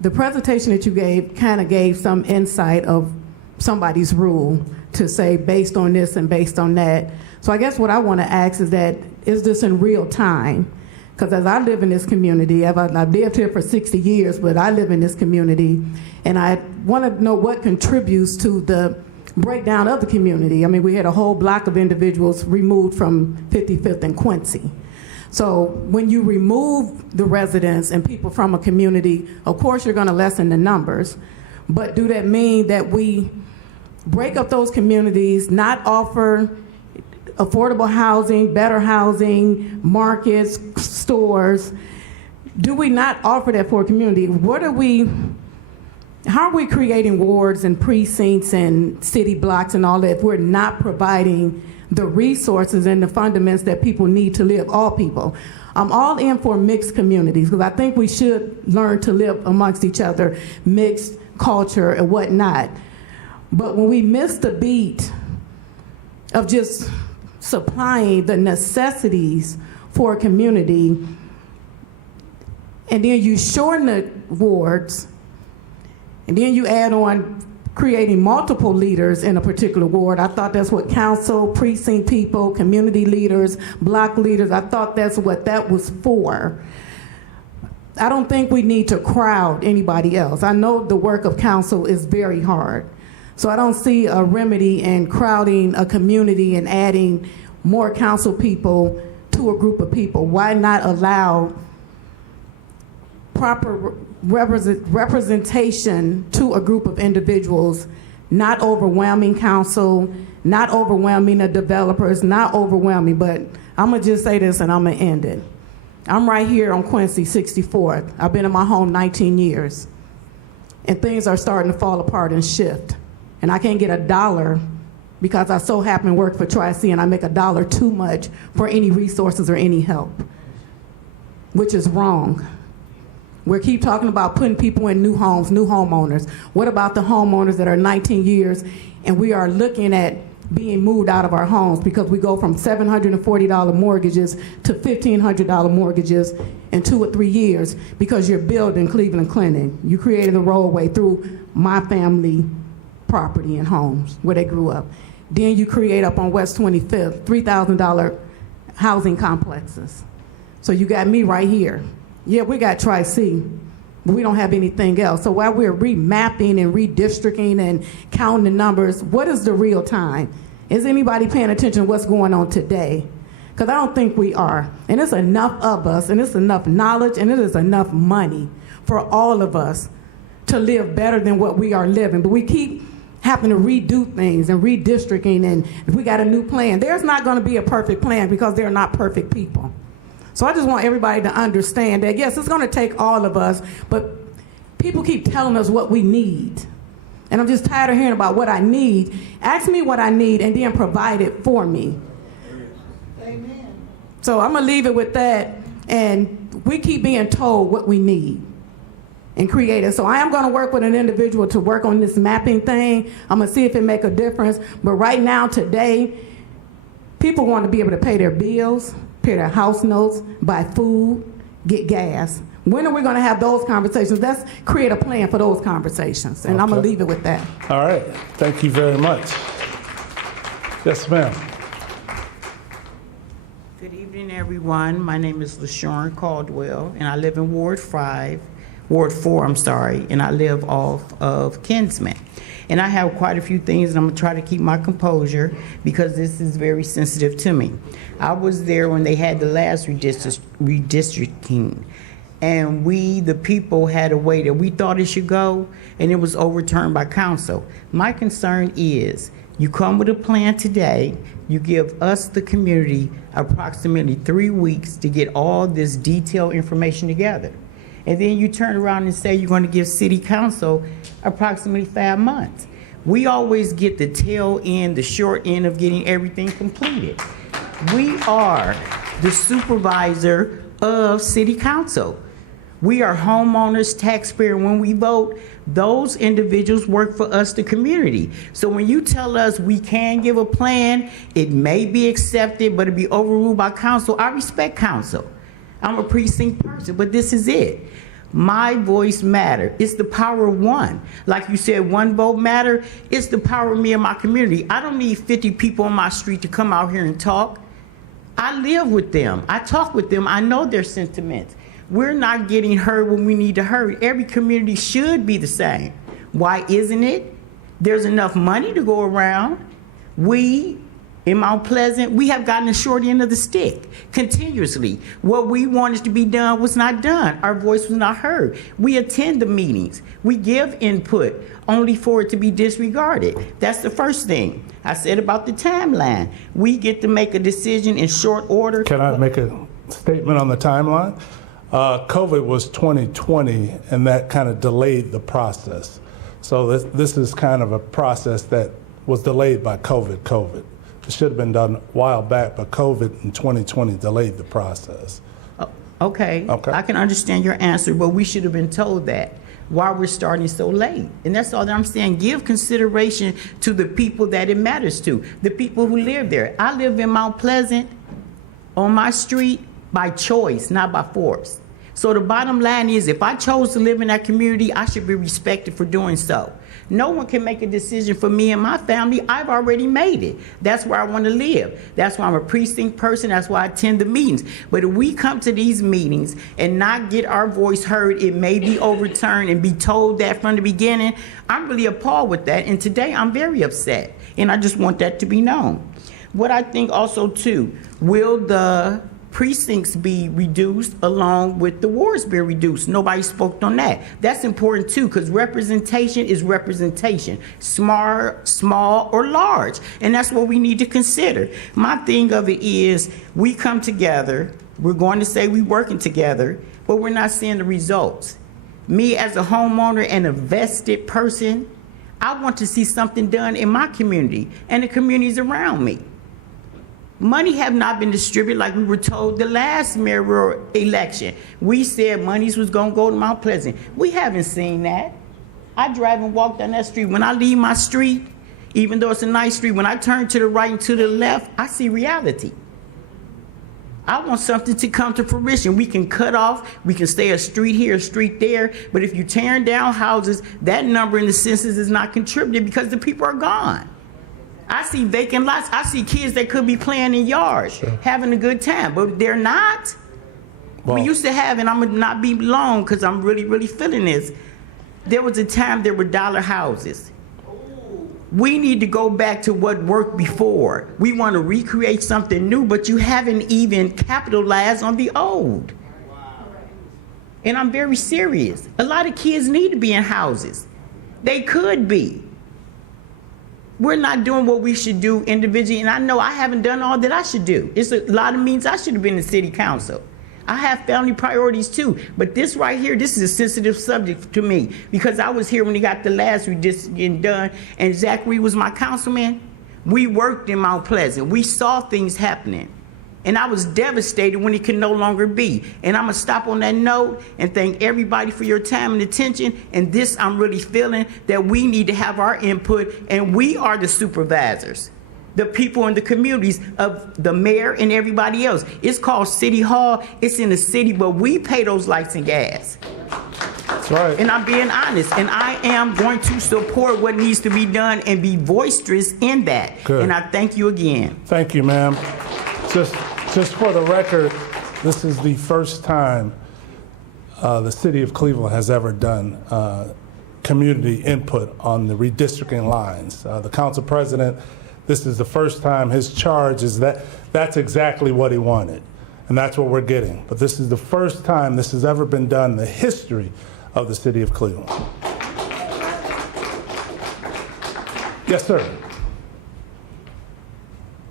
The presentation that you gave kind of gave some insight of somebody's rule to say based on this and based on that. So I guess what I want to ask is that, is this in real time? Because as I live in this community, I've lived here for 60 years, but I live in this community, and I want to know what contributes to the breakdown of the community. I mean, we had a whole block of individuals removed from 55th and Quincy. So when you remove the residents and people from a community, of course you're going to lessen the numbers, but do that mean that we break up those communities, not offer affordable housing, better housing, markets, stores? Do we not offer that for a community? How are we creating wards and precincts and city blocks and all that if we're not providing the resources and the fundamentals that people need to live, all people? I'm all in for mixed communities because I think we should learn to live amongst each other, mixed culture and whatnot. But when we miss the beat of just supplying the necessities for a community, and then you shorten the wards, and then you add on creating multiple leaders in a particular ward. I thought that's what council, precinct people, community leaders, block leaders, I thought that's what that was for. I don't think we need to crowd anybody else. I know the work of council is very hard. So I don't see a remedy in crowding a community and adding more council people to a group of people. Why not allow proper representation to a group of individuals, not overwhelming council, not overwhelming the developers, not overwhelming, but I'm gonna just say this and I'm gonna end it. I'm right here on Quincy 64th. I've been in my home 19 years, and things are starting to fall apart and shift. And I can't get $1 because I so happen to work for Tri-C and I make $1 too much for any resources or any help, which is wrong. We keep talking about putting people in new homes, new homeowners. What about the homeowners that are 19 years and we are looking at being moved out of our homes because we go from $740 mortgages to $1,500 mortgages in 2 or 3 years because you're building Cleveland Clinic. You created a roadway through my family property and homes where they grew up. Then you create up on West 25th, $3,000 housing complexes. So you got me right here. Yeah, we got Tri-C, but we don't have anything else. So while we're remapping and redistricting and counting the numbers, what is the real time? Is anybody paying attention to what's going on today? Because I don't think we are. And it's enough of us, and it's enough knowledge, and it is enough money for all of us to live better than what we are living. But we keep having to redo things and redistricting, and if we got a new plan. There's not going to be a perfect plan because they're not perfect people. So I just want everybody to understand that, yes, it's going to take all of us, but people keep telling us what we need. And I'm just tired of hearing about what I need. Ask me what I need and then provide it for me. Amen. So I'm going to leave it with that. And we keep being told what we need and create it. So I am going to work with an individual to work on this mapping thing. I'm going to see if it make a difference. But right now, today, people want to be able to pay their bills, pay their house notes, buy food, get gas. When are we going to have those conversations? Let's create a plan for those conversations. And I'm going to leave it with that. All right. Thank you very much. Yes, ma'am. Good evening, everyone. My name is LaShawn Caldwell, and I live in Ward 4, and I live off of Kinsman. And I have quite a few things, and I'm going to try to keep my composure because this is very sensitive to me. I was there when they had the last redistricting, and we, the people, had a way that we thought it should go, and it was overturned by council. My concern is you come with a plan today, you give us, the community, approximately 3 weeks to get all this detailed information together. And then you turn around and say you're going to give city council approximately 5 months. We always get the tail end, the short end of getting everything completed. We are the supervisor of city council. We are homeowners, taxpayer. When we vote, those individuals work for us, the community. So when you tell us we can give a plan, it may be accepted, but it'll be overruled by council. I respect council. I'm a precinct person, but this is it. My voice matters. It's the power of one. Like you said, one vote matter. It's the power of me and my community. I don't need 50 people on my street to come out here and talk. I live with them. I talk with them. I know their sentiments. We're not getting heard when we need to heard. Every community should be the same. Why isn't it? There's enough money to go around. We, in Mount Pleasant, we have gotten the short end of the stick continuously. What we wanted to be done was not done. Our voice was not heard. We attend the meetings. We give input only for it to be disregarded. That's the first thing. I said about the timeline. We get to make a decision in short order. Can I make a statement on the timeline? COVID was 2020, and that kind of delayed the process. So this is kind of a process that was delayed by COVID. It should have been done a while back, but COVID in 2020 delayed the process. Okay. I can understand your answer, but we should have been told that why we're starting so late. And that's all that I'm saying. Give consideration to the people that it matters to, the people who live there. I live in Mount Pleasant on my street by choice, not by force. So the bottom line is, if I chose to live in that community, I should be respected for doing so. No one can make a decision for me and my family. I've already made it. That's where I want to live. That's why I'm a precinct person. That's why I attend the meetings. But if we come to these meetings and not get our voice heard, it may be overturned and be told that from the beginning. I'm really appalled with that. And today I'm very upset. And I just want that to be known. What I think also too, will the precincts be reduced along with the wards being reduced? Nobody spoke on that. That's important too, because representation is representation, small or large, and that's what we need to consider. My thing of it is, we come together, we're going to say we're working together, but we're not seeing the results. Me as a homeowner and a vested person, I want to see something done in my community and the communities around me. Money have not been distributed like we were told the last mayoral election. We said monies was going to go to Mount Pleasant. We haven't seen that. I drive and walk down that street. When I leave my street, even though it's a nice street, when I turn to the right and to the left, I see reality. I want something to come to fruition. We can cut off, we can stay a street here, a street there, but if you're tearing down houses, that number in the census is not contributed because the people are gone. I see vacant lots. I see kids that could be playing in yards, having a good time, but they're not. Well, we used to have, and I'm going to not be long because I'm really, really feeling this. There was a time there were dollar houses. We need to go back to what worked before. We want to recreate something new, but you haven't even capitalized on the old. And I'm very serious. A lot of kids need to be in houses. They could be. We're not doing what we should do individually, and I know I haven't done all that I should do. It's a lot of means I should have been in city council. I have family priorities too, but this right here, this is a sensitive subject to me because I was here when he got the last redistricting done, and Zachary was my councilman. We worked in Mount Pleasant. We saw things happening. And I was devastated when it could no longer be. And I'm gonna stop on that note and thank everybody for your time and attention. And this, I'm really feeling that we need to have our input, and we are the supervisors, the people in the communities of the mayor and everybody else. It's called City Hall. It's in the city, but we pay those lights and gas. That's right. And I'm being honest, and I am going to support what needs to be done and be boisterous in that. Good. And I thank you again. Thank you, ma'am. Just for the record, this is the first time the city of Cleveland has ever done community input on the redistricting lines. The council president, this is the first time his charge is that's exactly what he wanted. And that's what we're getting. But this is the first time this has ever been done in the history of the city of Cleveland. Yes, sir.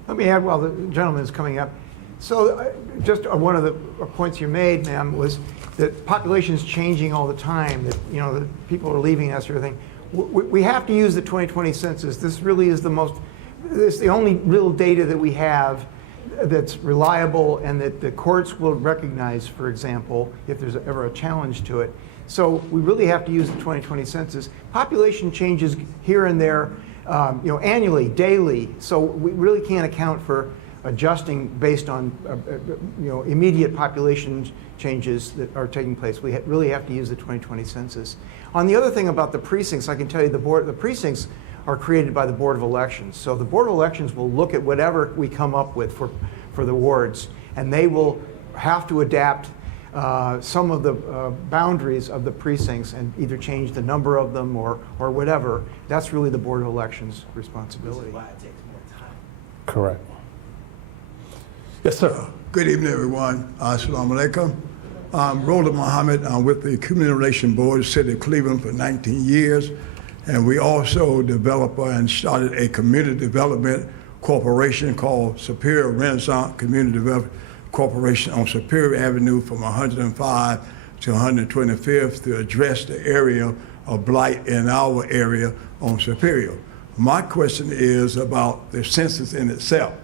Let me add while the gentleman is coming up. So just one of the points you made, ma'am, was that population is changing all the time, that, you know, that people are leaving, that sort of thing. We have to use the 2020 census. This really is this is the only real data that we have that's reliable and that the courts will recognize, for example, if there's ever a challenge to it. So we really have to use the 2020 census. Population changes here and there, you know, annually, daily. So we really can't account for adjusting based on you know, immediate population changes that are taking place. We really have to use the 2020 census. On the other thing about the precincts, I can tell you the precincts are created by the Board of Elections. So the Board of Elections will look at whatever we come up with for the wards, and they will have to adapt some of the boundaries of the precincts and either change the number of them or whatever. That's really the Board of Elections' responsibility. Why it takes more time. Correct. Yes, sir. Good evening, everyone. Assalamu alaikum. I'm Roland Muhammad. I'm with the Community Relations Board, City of Cleveland, for 19 years. And we also developed and started a community development corporation called Superior Renaissance Community Development Corporation on Superior Avenue from 105 to 125th to address the area of blight in our area on Superior. My question is about the census in itself.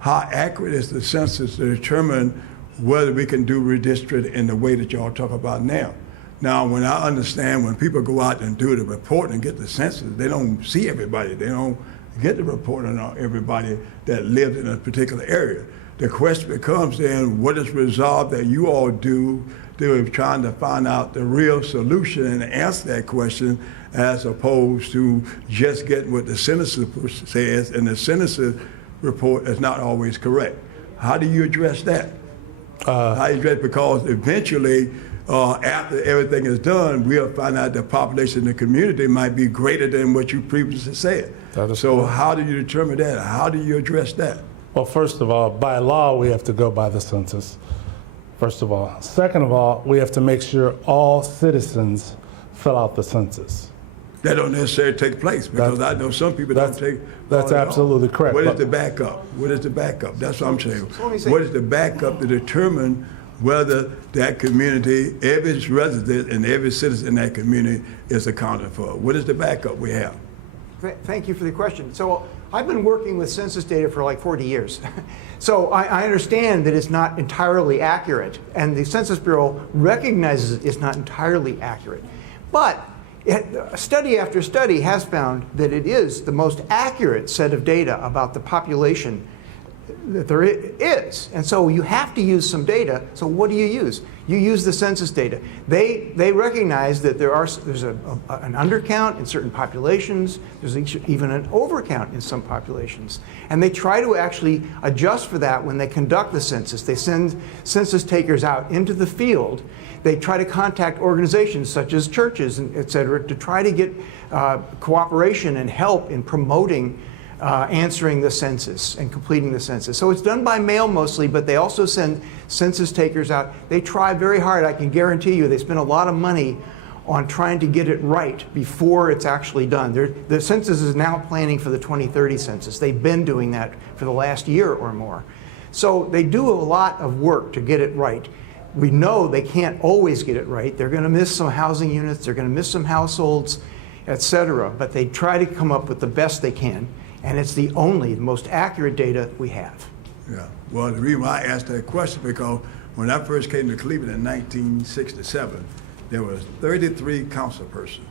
How accurate is the census to determine whether we can do redistricting in the way that y'all talk about now? Now, when I understand when people go out and do the report and get the census, they don't see everybody. They don't get the report on everybody that lives in a particular area. The question becomes then, what is resolved that you all do to trying to find out the real solution and answer that question, as opposed to just getting what the census says, and the census report is not always correct. How do you address that? How do you address, because eventually, after everything is done, we'll find out the population in the community might be greater than what you previously said. So correct. How do you determine that? How do you address that? Well, first of all, by law, we have to go by the census, first of all. Second of all, we have to make sure all citizens fill out the census. That don't necessarily take place, because I know some people don't take. That's absolutely correct. What is the backup? What is the backup? That's what I'm saying. What is the backup to determine whether that community, every resident and every citizen in that community is accounted for? What is the backup we have? Thank you for the question. So I've been working with census data for like 40 years. So I understand that it's not entirely accurate, and the Census Bureau recognizes it's not entirely accurate. But study after study has found that it is the most accurate set of data about the population that there is. And so you have to use some data. So what do you use? You use the census data. They recognize that there's an undercount in certain populations. There's even an overcount in some populations. And they try to actually adjust for that when they conduct the census. They send census takers out into the field. They try to contact organizations such as churches, and et cetera, to try to get cooperation and help in promoting answering the census and completing the census. So it's done by mail mostly, but they also send census takers out. They try very hard. I can guarantee you they spend a lot of money on trying to get it right before it's actually done. The census is now planning for the 2030 census. They've been doing that for the last year or more. So they do a lot of work to get it right. We know they can't always get it right. They're going to miss some housing units, they're going to miss some households, et cetera, but they try to come up with the best they can, and it's the most accurate data we have. Yeah, well, the reason why I asked that question, because when I first came to Cleveland in 1967, there was 33 council persons.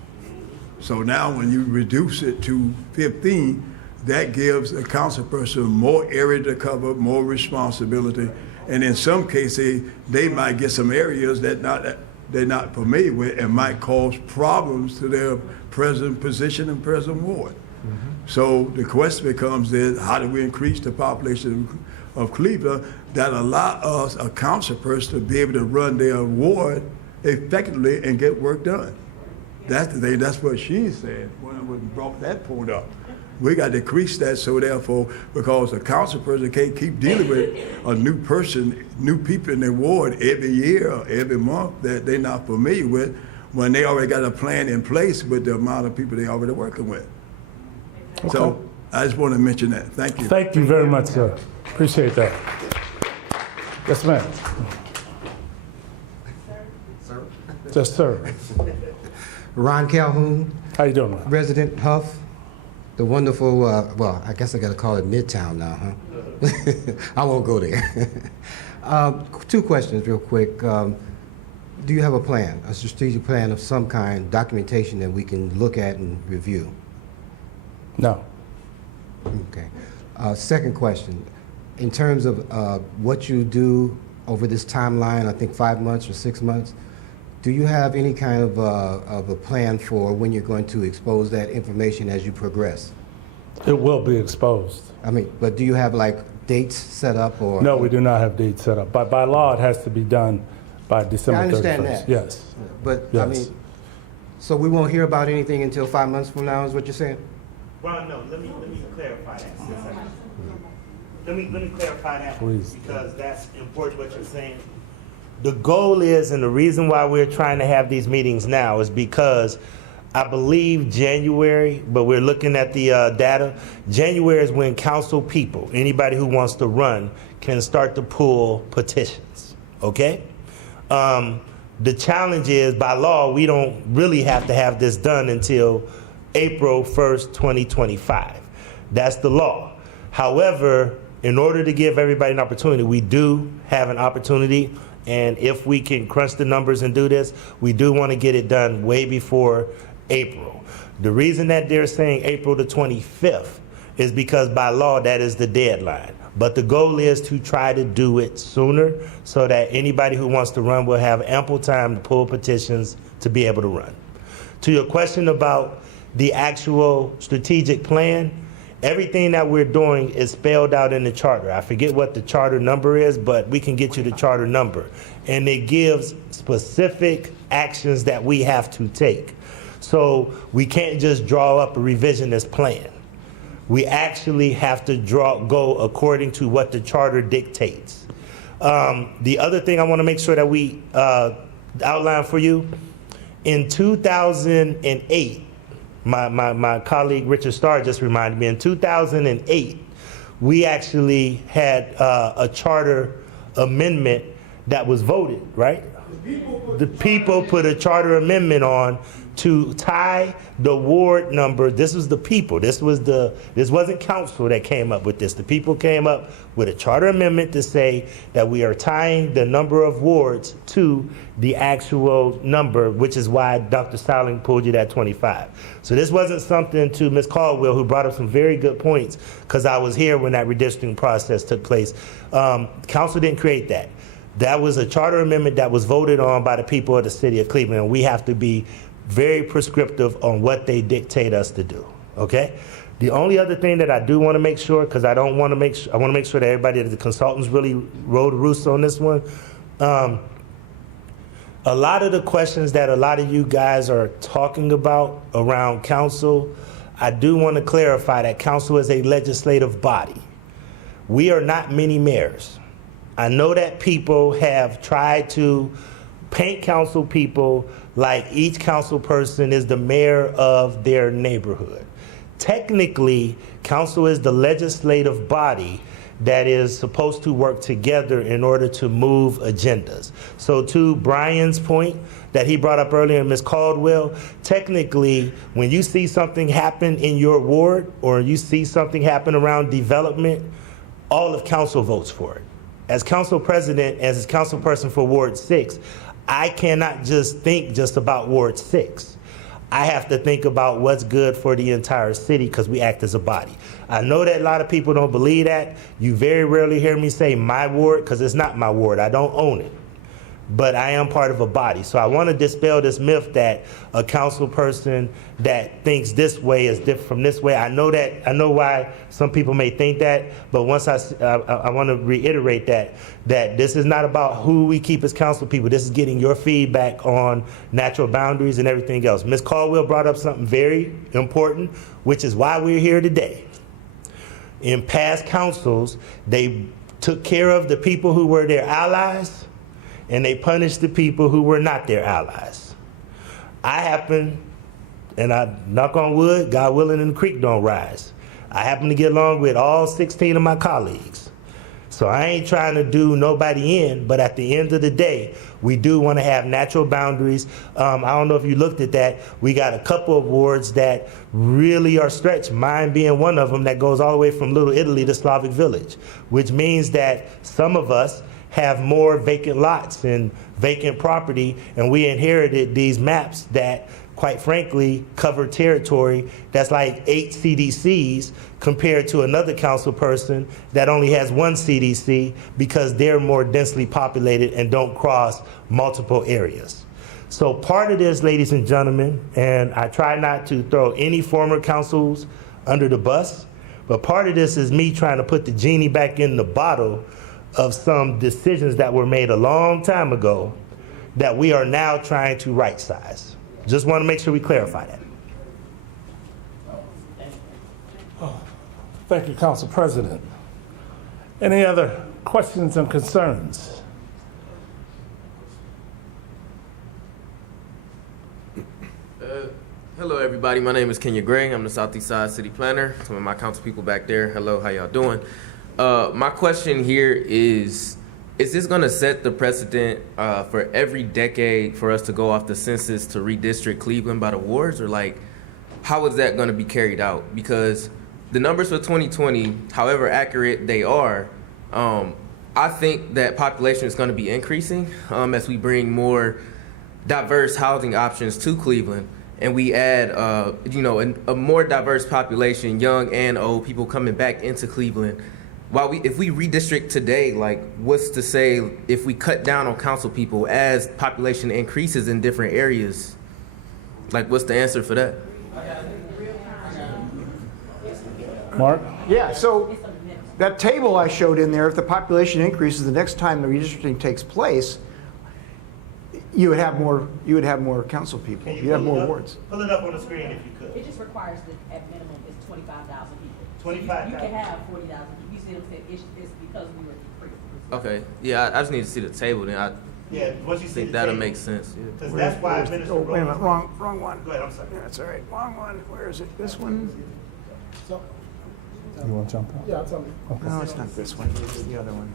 So now when you reduce it to 15, that gives a council person more area to cover, more responsibility, and in some cases, they might get some areas that they're not familiar with and might cause problems to their present position and present ward. So the question becomes then, how do we increase the population of Cleveland that allow us, a council person, to be able to run their ward effectively and get work done? That's the thing, that's what she said when we brought that point up. We got to increase that, so therefore, because a council person can't keep dealing with a new person, new people in their ward every year or every month that they're not familiar with, when they already got a plan in place with the amount of people they're already working with. Okay. So I just want to mention that. Thank you. Thank you very much, sir. Appreciate that. Yes, ma'am. Sir? Yes, sir. Ron Calhoun. How you doing, man? Resident Huff. The wonderful, well, I guess I got to call it Midtown now, huh? I won't go there. 2 questions real quick. Do you have a plan, a strategic plan of some kind, documentation that we can look at and review? No. Okay. Second question, in terms of what you do over this timeline, I think 5 months or 6 months, do you have any kind of a plan for when you're going to expose that information as you progress? It will be exposed. I mean, but do you have like dates set up or? No, we do not have dates set up. By law, it has to be done by December 31st. I understand that. Yes. But yes. I mean, so we won't hear about anything until 5 months from now, is what you're saying? Well, no, let me clarify that. Let me clarify that, Please. because that's important what you're saying. The goal is, and the reason why we're trying to have these meetings now is because I believe January, but we're looking at the data. January is when council people, anybody who wants to run, can start to pull petitions, okay? The challenge is, by law, we don't really have to have this done until April 1st, 2025. That's the law. However, in order to give everybody an opportunity, we do have an opportunity. And if we can crunch the numbers and do this, we do want to get it done way before April. The reason that they're saying April the 25th is because by law, that is the deadline. But the goal is to try to do it sooner so that anybody who wants to run will have ample time to pull petitions to be able to run. To your question about the actual strategic plan, everything that we're doing is spelled out in the charter. I forget what the charter number is, but we can get you the charter number. And it gives specific actions that we have to take. So we can't just draw up a revisionist plan. We actually have to go according to what the charter dictates. The other thing I want to make sure that we outline for you, in 2008, my colleague Richard Starr just reminded me, in 2008, we actually had a charter amendment that was voted, right? The people put a charter amendment on to tie the ward number. This was the people. This wasn't council that came up with this. The people came up with a charter amendment to say that we are tying the number of wards to the actual number, which is why Dr. Styling pulled you that 25. So this wasn't something, to Ms. Caldwell, who brought up some very good points, because I was here when that redistricting process took place. Council didn't create that. That was a charter amendment that was voted on by the people of the city of Cleveland, and we have to be very prescriptive on what they dictate us to do, okay? The only other thing that I do want to make sure, because I want to make sure that everybody, the consultants really rode the roost on this one. A lot of the questions that a lot of you guys are talking about around council, I do want to clarify that council is a legislative body. We are not many mayors. I know that people have tried to paint council people like each council person is the mayor of their neighborhood. Technically, council is the legislative body that is supposed to work together in order to move agendas. So to Brian's point that he brought up earlier, Ms. Caldwell, technically, when you see something happen in your ward or you see something happen around development, all of council votes for it. As council president, as council person for Ward 6, I cannot just think just about Ward 6. I have to think about what's good for the entire city because we act as a body. I know that a lot of people don't believe that. You very rarely hear me say my ward because it's not my ward. I don't own it. But I am part of a body. So I want to dispel this myth that a council person that thinks this way is different from this way. I know why some people may think that, but once I want to reiterate that this is not about who we keep as council people. This is getting your feedback on natural boundaries and everything else. Ms. Caldwell brought up something very important, which is why we're here today. In past councils, they took care of the people who were their allies, and they punished the people who were not their allies. I happen, and I knock on wood, God willing, and the creek don't rise. I happen to get along with all 16 of my colleagues. So I ain't trying to do nobody in, but at the end of the day, we do want to have natural boundaries. I don't know if you looked at that. We got a couple of wards that really are stretched, mine being one of them that goes all the way from Little Italy to Slavic Village, which means that some of us have more vacant lots and vacant property, and we inherited these maps that, quite frankly, cover territory that's like 8 CDCs compared to another council person that only has 1 CDC because they're more densely populated and don't cross multiple areas. So part of this, ladies and gentlemen, and I try not to throw any former councils under the bus, but part of this is me trying to put the genie back in the bottle of some decisions that were made a long time ago that we are now trying to right size. Just want to make sure we clarify that. Thank you, Council President. Any other questions and concerns? Hello, everybody. My name is Kenya Gray. I'm the Southeast Side City Planner. Some of my council people back there. Hello, how y'all doing? My question here is this going to set the precedent for every decade for us to go off the census to redistrict Cleveland by the wards? Or, like, how is that going to be carried out? Because the numbers for 2020, however accurate they are, I think that population is going to be increasing as we bring more diverse housing options to Cleveland. And we add, a more diverse population, young and old, people coming back into Cleveland. If we redistrict today, like, what's to say if we cut down on council people as population increases in different areas? Like, what's the answer for that? Mark? Yeah, so that table I showed in there, if the population increases the next time the redistricting takes place, you would have more council people. You'd have more wards. Pull it up on the screen if you could. It just requires that at minimum it's 25,000 people. 25,000. You can have 40,000 people. You see what I'm saying? It's because we were decreasing. Okay, yeah, I just need to see the table. Then Once you see think that'll make sense. Yeah. Because that's why Minister Oh, wait a minute, wrong one. Go ahead, I'm sorry. That's all right, wrong one. Where is it? This one? You want to jump on? Yeah, tell me. No, it's not this one. It's the other one.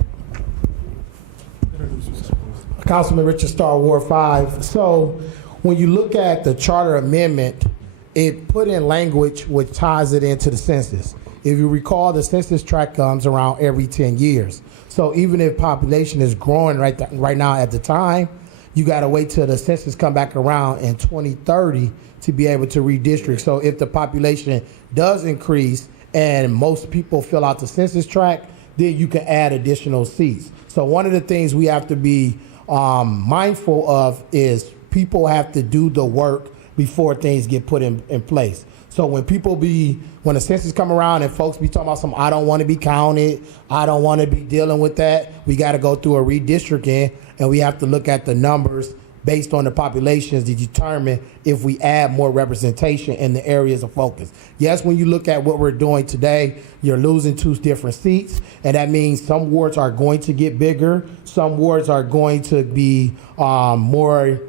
Councilman Richard Starr, Ward 5. So when you look at the charter amendment, it put in language which ties it into the census. If you recall, the census tract comes around every 10 years. So even if population is growing right now at the time, you got to wait till the census come back around in 2030 to be able to redistrict. So if the population does increase and most people fill out the census tract, then you can add additional seats. So one of the things we have to be mindful of is people have to do the work before things get put in place. So when the census come around and folks be talking about I don't want to be counted, I don't want to be dealing with that, we got to go through a redistricting and we have to look at the numbers based on the populations to determine if we add more representation in the areas of focus. Yes, when you look at what we're doing today, you're losing 2 different seats, and that means some wards are going to get bigger, some wards are going to be more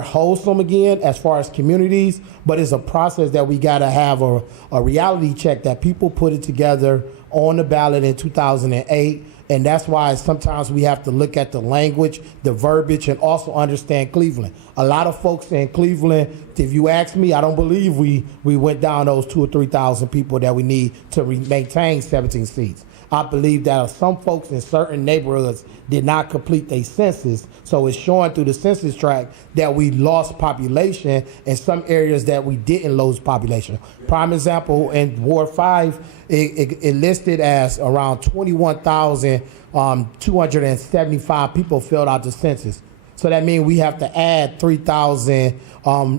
wholesome again as far as communities, but it's a process that we got to have a reality check that people put it together on the ballot in 2008. And that's why sometimes we have to look at the language, the verbiage, and also understand Cleveland. A lot of folks in Cleveland, if you ask me, I don't believe we went down those 2,000 or 3,000 people that we need to maintain 17 seats. I believe that some folks in certain neighborhoods did not complete their census, so it's showing through the census tract that we lost population in some areas that we didn't lose population. Prime example, in Ward 5, it listed as around 21,275 people filled out the census. So that means we have to add 3,000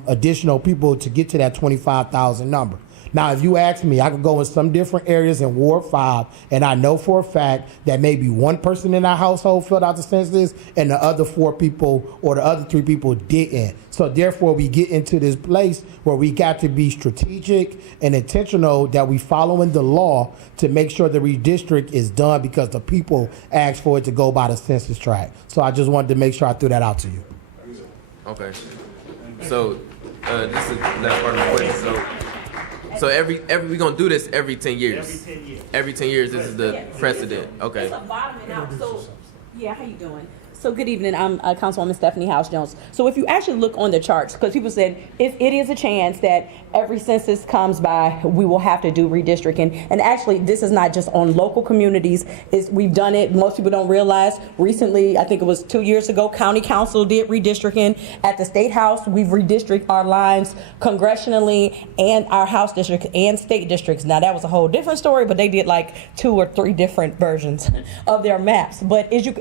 additional people to get to that 25,000 number. Now, if you ask me, I could go in some different areas in Ward 5, and I know for a fact that maybe one person in our household filled out the census, and the other 4 people or the other 3 people didn't. So therefore, we get into this place where we got to be strategic and intentional that we following the law to make sure the redistrict is done because the people asked for it to go by the census tract. So I just wanted to make sure I threw that out to you. Okay. So this is the last part of my question. So every we gonna do this every 10 years. Every 10 years. Every 10 years, this is the precedent. Okay. It's a bottoming out. So, yeah, how you doing? So good evening, I'm Councilwoman Stephanie House Jones. So if you actually look on the charts, because people said if it is a chance that every census comes by, we will have to do redistricting. And actually, this is not just on local communities. We've done it. Most people don't realize. Recently, I think it was 2 years ago, County Council did redistricting. At the State House, we've redistricted our lines congressionally and our House district and state districts. Now, that was a whole different story, but they did like 2 or 3 different versions of their maps. But as you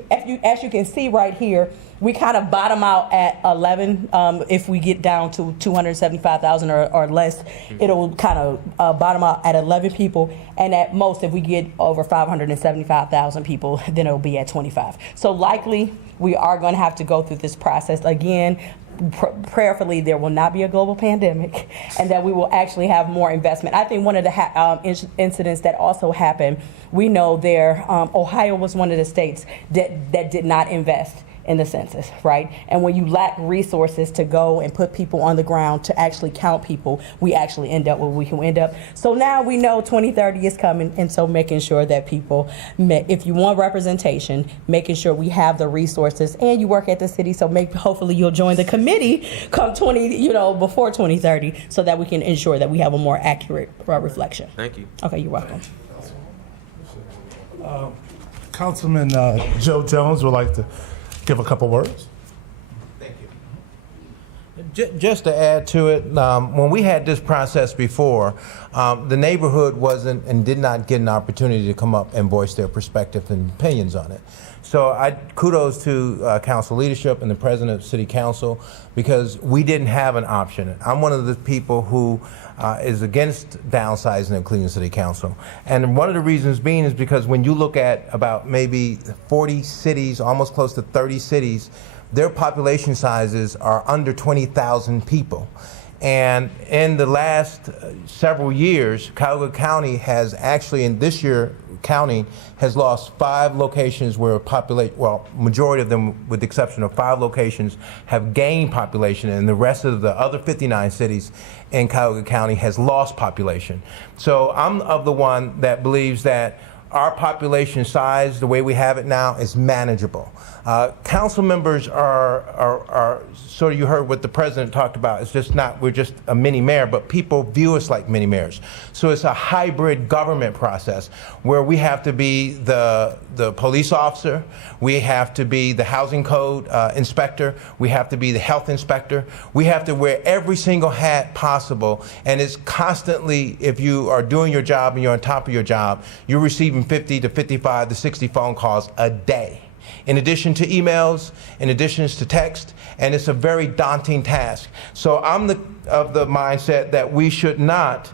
can see right here, we kind of bottom out at 11. If we get down to 275,000 or less, it'll kind of bottom out at 11 people. And at most, if we get over 575,000 people, then it'll be at 25. So likely, we are going to have to go through this process again. Prayerfully, there will not be a global pandemic, and that we will actually have more investment. I think one of the incidents that also happened, we know Ohio was one of the states that did not invest in the census, right? And when you lack resources to go and put people on the ground to actually count people, we actually end up where we can end up. So now we know 2030 is coming, and so making sure that people, if you want representation, making sure we have the resources, and you work at the city, so hopefully you'll join the committee come before 2030, so that we can ensure that we have a more accurate reflection. Thank you. Okay, you're welcome. Councilman Joe Jones would like to give a couple words. Thank you. Just to add to it, when we had this process before, the neighborhood wasn't and did not get an opportunity to come up and voice their perspective and opinions on it. So kudos to council leadership and the president of city council, because we didn't have an option. I'm one of the people who is against downsizing of Cleveland City Council. And one of the reasons being is because when you look at about maybe 40 cities, almost close to 30 cities, their population sizes are under 20,000 people. And in the last several years, Cuyahoga County has actually, in this year, counting, has lost 5 locations where majority of them, with the exception of 5 locations, have gained population, and the rest of the other 59 cities in Cuyahoga County has lost population. So I'm of the one that believes that our population size, the way we have it now, is manageable. Council members are sort of, you heard what the president talked about. It's just not, we're just a mini mayor, but people view us like mini mayors. So it's a hybrid government process where we have to be the police officer, we have to be the housing code inspector, we have to be the health inspector, we have to wear every single hat possible, and it's constantly, if you are doing your job and you're on top of your job, you're receiving 50 to 55 to 60 phone calls a day. in addition to emails, in addition to text, and it's a very daunting task. So I'm of the mindset that we should not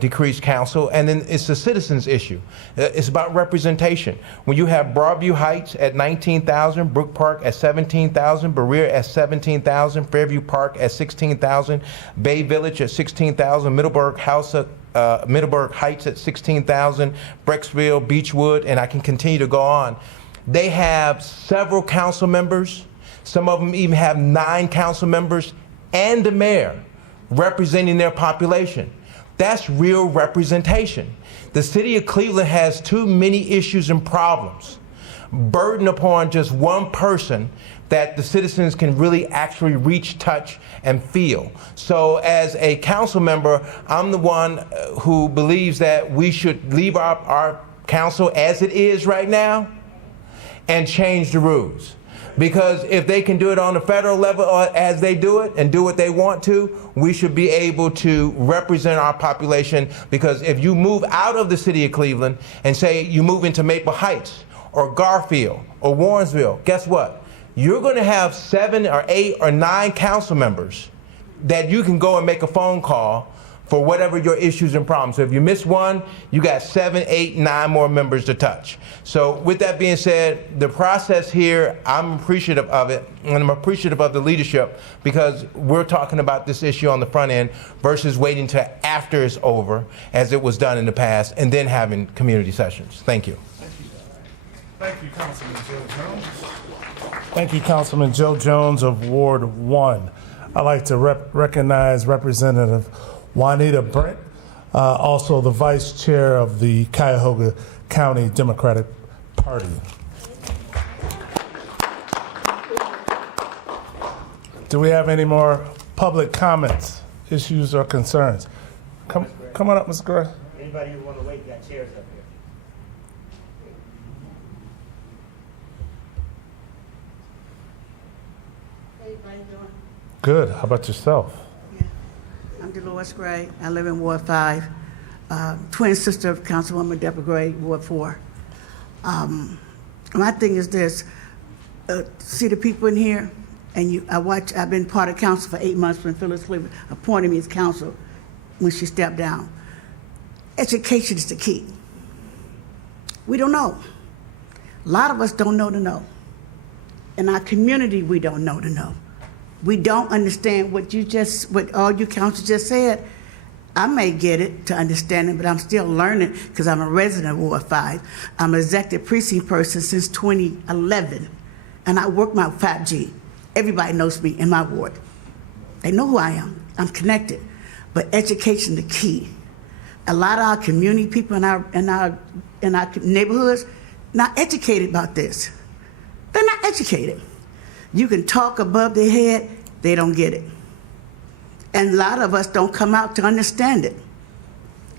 decrease council, and then it's a citizens issue. It's about representation. When you have Broadview Heights at 19,000, Brook Park at 17,000, Berea at 17,000, Fairview Park at 16,000, Bay Village at 16,000, Middleburg Heights at 16,000, Brecksville, Beechwood, and I can continue to go on. They have several council members. Some of them even have 9 council members and the mayor representing their population. That's real representation. The city of Cleveland has too many issues and problems burdened upon just one person that the citizens can really actually reach, touch, and feel. So as a council member, I'm the one who believes that we should leave our council as it is right now and change the rules. Because if they can do it on the federal level as they do it and do what they want to, we should be able to represent our population. Because if you move out of the city of Cleveland and say you move into Maple Heights or Garfield or Warrensville, guess what? You're going to have 7 or 8 or 9 council members that you can go and make a phone call for whatever your issues and problems. So if you miss one, you got 7, 8, 9 more members to touch. So with that being said, the process here, I'm appreciative of it, and I'm appreciative of the leadership because we're talking about this issue on the front end versus waiting till after it's over, as it was done in the past, and then having community sessions. Thank you. Thank you, Councilman Joe Jones. Thank you, Councilman Joe Jones of Ward 1. I'd like to recognize Representative Juanita Brent, also the Vice Chair of the Cuyahoga County Democratic Party. Do we have any more public comments, issues, or concerns? Come on up, Ms. Gray. Anybody who want to wait, got chairs up here. Hey, how you doing? Good. How about yourself? I'm Dolores Gray. I live in Ward 5. Twin sister of Councilwoman Deborah Gray, Ward 4. My thing is this: see the people in here, and I've been part of council for 8 months when Phyllis Cleveland appointed me as council when she stepped down. Education is the key. We don't know. A lot of us don't know to know. In our community, we don't know to know. We don't understand what all you council just said. I may get it to understand it, but I'm still learning because I'm a resident of Ward 5. I'm an executive precinct person since 2011, and I work my 5G. Everybody knows me in my ward. They know who I am. I'm connected. But education the key. A lot of our community people in our neighborhoods not educated about this. They're not educated. You can talk above their head, they don't get it. And a lot of us don't come out to understand it.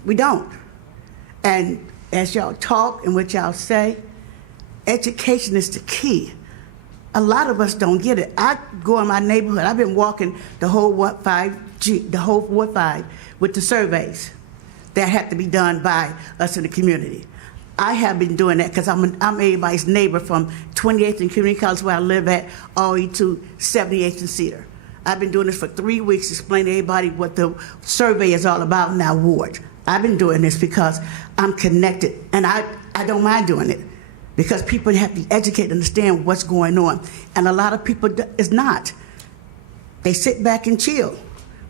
We don't. And as y'all talk and what y'all say, education is the key. A lot of us don't get it. I go in my neighborhood, I've been walking the whole Ward 5 with the surveys that have to be done by us in the community. I have been doing that because I'm everybody's neighbor from 28th and Community College where I live at all the way to 78th and Cedar. I've been doing this for 3 weeks, explaining to everybody what the survey is all about in our ward. I've been doing this because I'm connected, and I don't mind doing it because people have to be educated, understand what's going on. And a lot of people is not. They sit back and chill.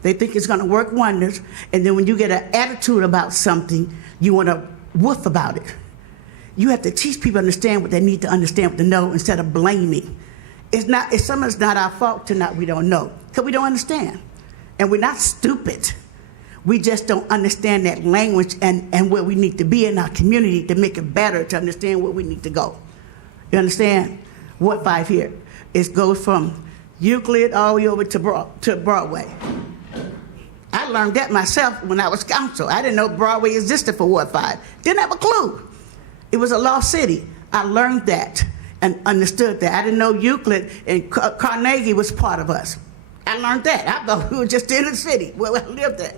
They think it's gonna work wonders, and then when you get an attitude about something, you wanna woof about it. You have to teach people to understand what they need to understand, what to know, instead of blaming. It's sometimes not our fault to not we don't know, because we don't understand. And we're not stupid. We just don't understand that language and where we need to be in our community to make it better, to understand where we need to go. You understand? Ward 5 here, it goes from Euclid all the way over to Broadway. I learned that myself when I was council. I didn't know Broadway existed for Ward 5. Didn't have a clue. It was a lost city. I learned that and understood that. I didn't know Euclid and Carnegie was part of us. I learned that. I thought we were just in the city where I lived at.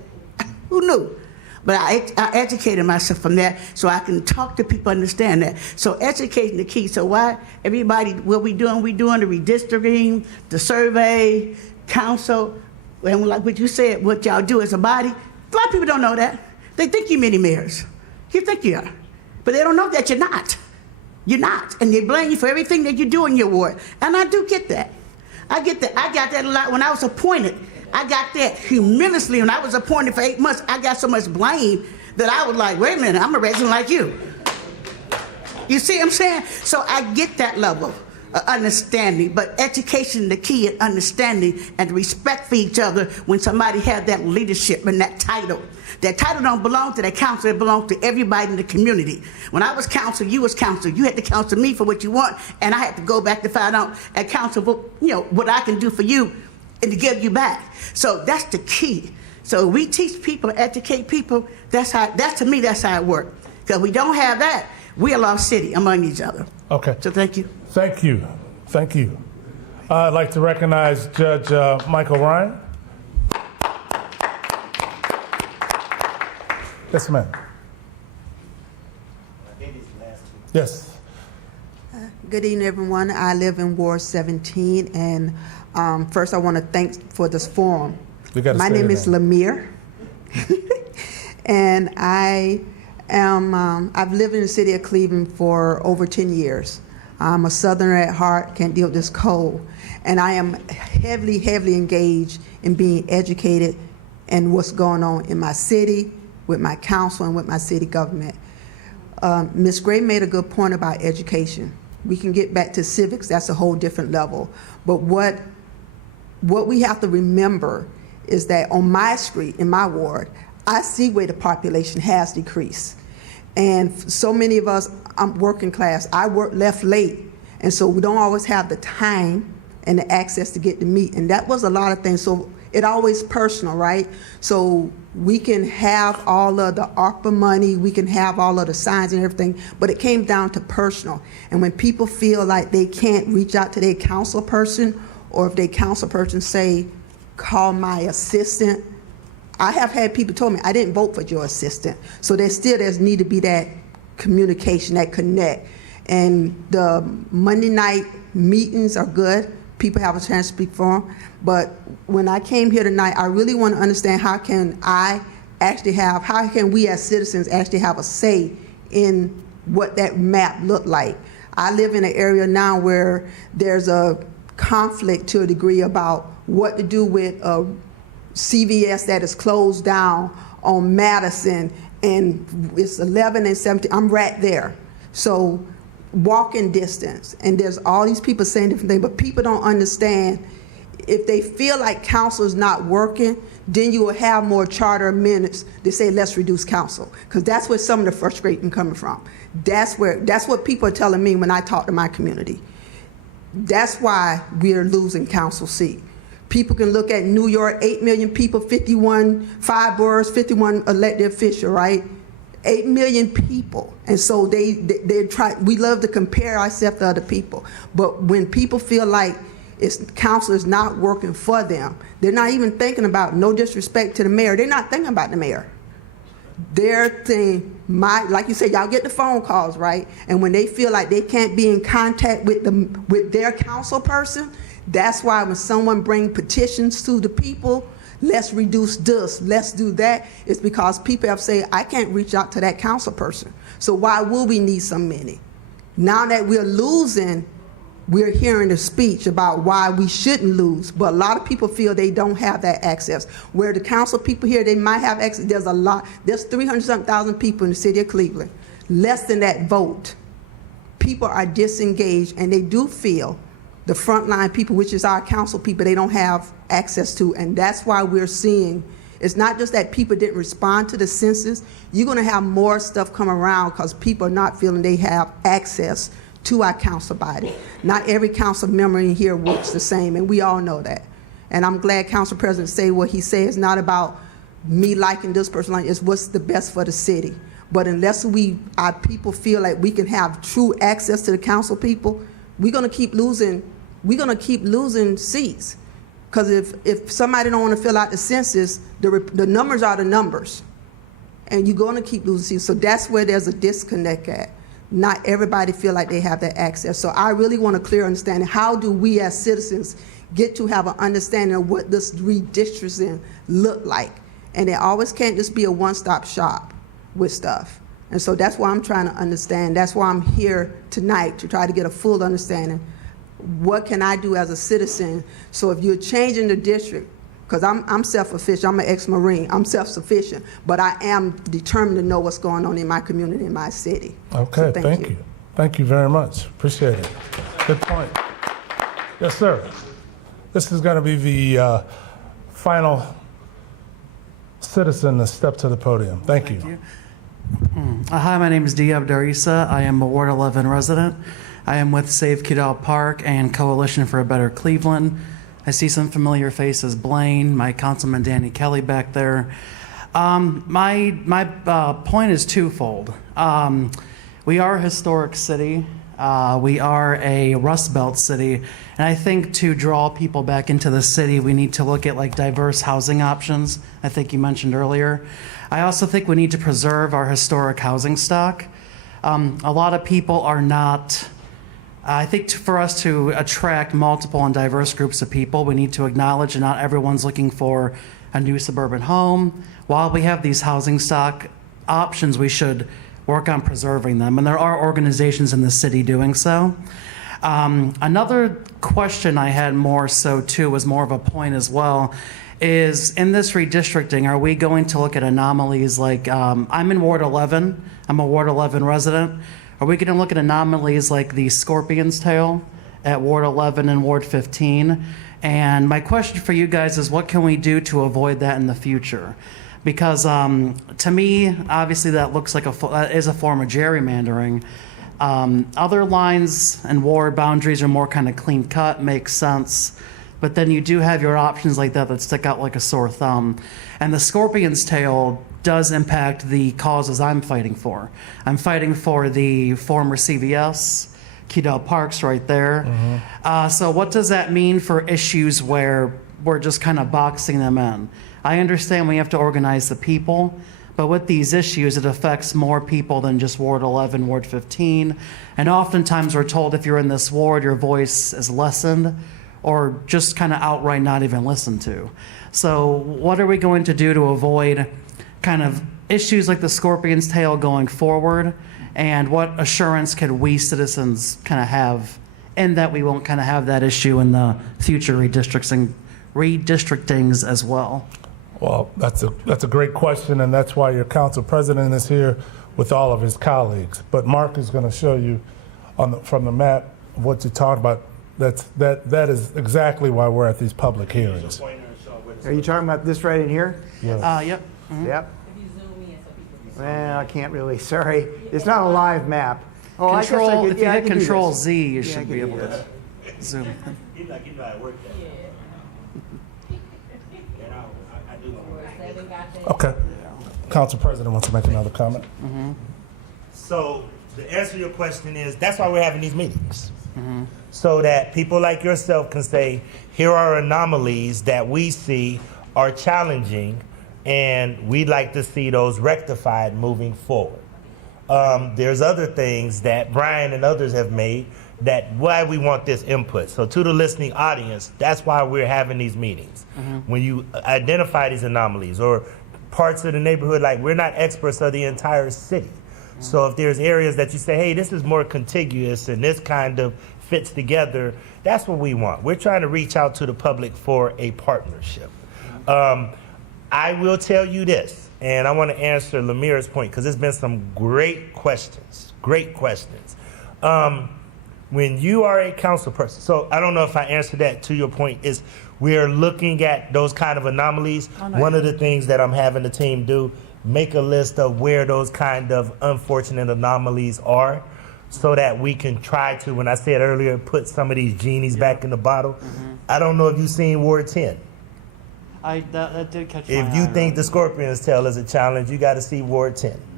Who knew? But I educated myself from that so I can talk to people, understand that. So education the key. So why everybody, what we doing the redistricting, the survey, council, and like what you said, what y'all do as a body. A lot of people don't know that. They think you're mini mayors. You think you are. But they don't know that you're not. You're not. And they blame you for everything that you do in your ward. And I do get that. I get that. I got that a lot when I was appointed. I got that humorously when I was appointed for 8 months. I got so much blame that I was like, wait a minute, I'm a resident like you. You see what I'm saying? So I get that level of understanding, but education, the key is understanding and respect for each other when somebody has that leadership and that title. That title don't belong to that council, it belongs to everybody in the community. When I was council, you was council. You had to counsel me for what you want, and I had to go back to find out at council, what I can do for you and to give you back. So that's the key. So we teach people, educate people. To me, that's how it works. Because we don't have that, we are lost city among each other. Okay. So thank you. Thank you. Thank you. I'd like to recognize Judge Michael Ryan. Yes, ma'am. Yes. Good evening, everyone. I live in Ward 17, and first I want to thank for this forum. My name is Lemire, and I've lived in the city of Cleveland for over 10 years. I'm a Southerner at heart, can't deal with this cold, and I am heavily engaged in being educated in what's going on in my city, with my council, and with my city government. Ms. Gray made a good point about education. We can get back to civics, that's a whole different level. But what we have to remember is that on my street, in my ward, I see where the population has decreased. And so many of us, I'm working class, I left late, and so we don't always have the time and the access to get to meet. And that was a lot of things, so it always personal, right? So we can have all of the ARPA money, we can have all of the signs and everything, but it came down to personal. And when people feel like they can't reach out to their council person, or if their council person say, call my assistant, I have had people tell me, I didn't vote for your assistant. So there's need to be that communication, that connect. And the Monday night meetings are good. People have a chance to speak for them. But when I came here tonight, I really want to understand how can we as citizens actually have a say in what that map looked like. I live in an area now where there's a conflict to a degree about what to do with CVS that is closed down on Madison, and it's 11 and 17. I'm right there. So walking distance, and there's all these people saying different things, but people don't understand. If they feel like council is not working, then you will have more charter amendments that say let's reduce council, because that's where some of the frustration coming from. That's what people are telling me when I talk to my community. That's why we're losing council seat. People can look at New York, 8 million people, 5 boroughs, 51 elected officials, right? 8 million people. And so they try, we love to compare ourselves to other people. But when people feel like council is not working for them, they're not even thinking about, no disrespect to the mayor, they're not thinking about the mayor. They're saying, like you said, y'all get the phone calls, right? And when they feel like they can't be in contact with their council person, that's why when someone brings petitions to the people, let's reduce this, let's do that, it's because people have said, I can't reach out to that council person. So why will we need so many? Now that we're losing, we're hearing the speech about why we shouldn't lose, but a lot of people feel they don't have that access. Where the council people here, they might have access. There's 300-something people in the city of Cleveland. Less than that vote. People are disengaged, and they do feel the frontline people, which is our council people, they don't have access to, and that's why we're seeing, it's not just that people didn't respond to the census, you're gonna have more stuff come around because people are not feeling they have access to our council body. Not every council member in here works the same, and we all know that. And I'm glad Council President say what he says. It's not about me liking this person, it's what's the best for the city. But unless our people feel like we can have true access to the council people, we're gonna keep losing seats. Because if somebody don't want to fill out the census, the numbers are the numbers. and you're going to keep losing seats. So that's where there's a disconnect at. Not everybody feel like they have that access. So I really want a clear understanding. How do we as citizens get to have an understanding of what this redistricting look like? And it always can't just be a one-stop shop with stuff. And so that's why I'm trying to understand. That's why I'm here tonight, to try to get a full understanding. What can I do as a citizen? So if you're changing the district, because I'm self-sufficient, I'm an ex-Marine, I'm self-sufficient, but I am determined to know what's going on in my community, in my city. Okay, So thank you. Thank you very much. Appreciate it. Good point. Yes, sir. This is going to be the final citizen to step to the podium. Thank you. Hi, my name is Diab Darisa. I am a Ward 11 resident. I am with Save Kidal Park and Coalition for a Better Cleveland. I see some familiar faces, Blaine, my councilman Danny Kelly back there. My point is twofold. We are a historic city. We are a Rust Belt city. And I think to draw people back into the city, we need to look at like diverse housing options, I think you mentioned earlier. I also think we need to preserve our historic housing stock. A lot of people are not, I think for us to attract multiple and diverse groups of people, we need to acknowledge that not everyone's looking for a new suburban home. While we have these housing stock options, we should work on preserving them. And there are organizations in the city doing so. Another question I had more so too was more of a point as well, is in this redistricting, are we going to look at anomalies like, I'm in Ward 11, I'm a Ward 11 resident. Are we going to look at anomalies like the scorpion's tail at Ward 11 and Ward 15? And my question for you guys is, what can we do to avoid that in the future? Because to me, obviously that looks like is a form of gerrymandering. Other lines and ward boundaries are more kind of clean cut, makes sense. But then you do have your options like that that stick out like a sore thumb. And the scorpion's tail does impact the causes I'm fighting for. I'm fighting for the former CVS, Kidal Parks right there. Mm-hmm. So what does that mean for issues where we're just kind of boxing them in? I understand we have to organize the people, but with these issues, it affects more people than just Ward 11, Ward 15. And oftentimes we're told if you're in this ward, your voice is lessened or just kind of outright not even listened to. So what are we going to do to avoid kind of issues like the scorpion's tail going forward? And what assurance can we citizens kind of have in that we won't kind of have that issue in the future redistrictings as well? Well, that's a great question, and that's why your council president is here with all of his colleagues. But Mark is going to show you from the map what you're talking about. That is exactly why we're at these public hearings. Are you talking about this right in here? Yes. Yep. Mm-hmm. Yep. Well, I can't really. Sorry, it's not a live map. Oh, I guess I could, if you I hit can do Control this. Z, you Yeah, I should can be do able this. to zoom. You know how it works. Okay. Council President wants to make another comment. Mm-hmm. So the answer to your question is, that's why we're having these meetings. Mm-hmm. So that people like yourself can say, here are anomalies that we see are challenging, and we'd like to see those rectified moving forward. There's other things that Brian and others have made that why we want this input. So to the listening audience, that's why we're having these meetings. Mm-hmm. When you identify these anomalies or parts of the neighborhood, like we're not experts of the entire city. Mm-hmm. So if there's areas that you say, hey, this is more contiguous and this kind of fits together, that's what we want. We're trying to reach out to the public for a partnership. I will tell you this, and I want to answer Lemira's point because there's been some great questions. When you are a council person, so I don't know if I answered that to your point, is we're looking at those kind of anomalies. Oh, no. One of the things that I'm having the team do, make a list of where those kind of unfortunate anomalies are so that we can try to, when I said earlier, put some of these genies back in the bottle. Mm-hmm. I don't know if you've seen Ward 10. That did catch my eye. If you think the scorpion's tail is a challenge, you got to see Ward 10.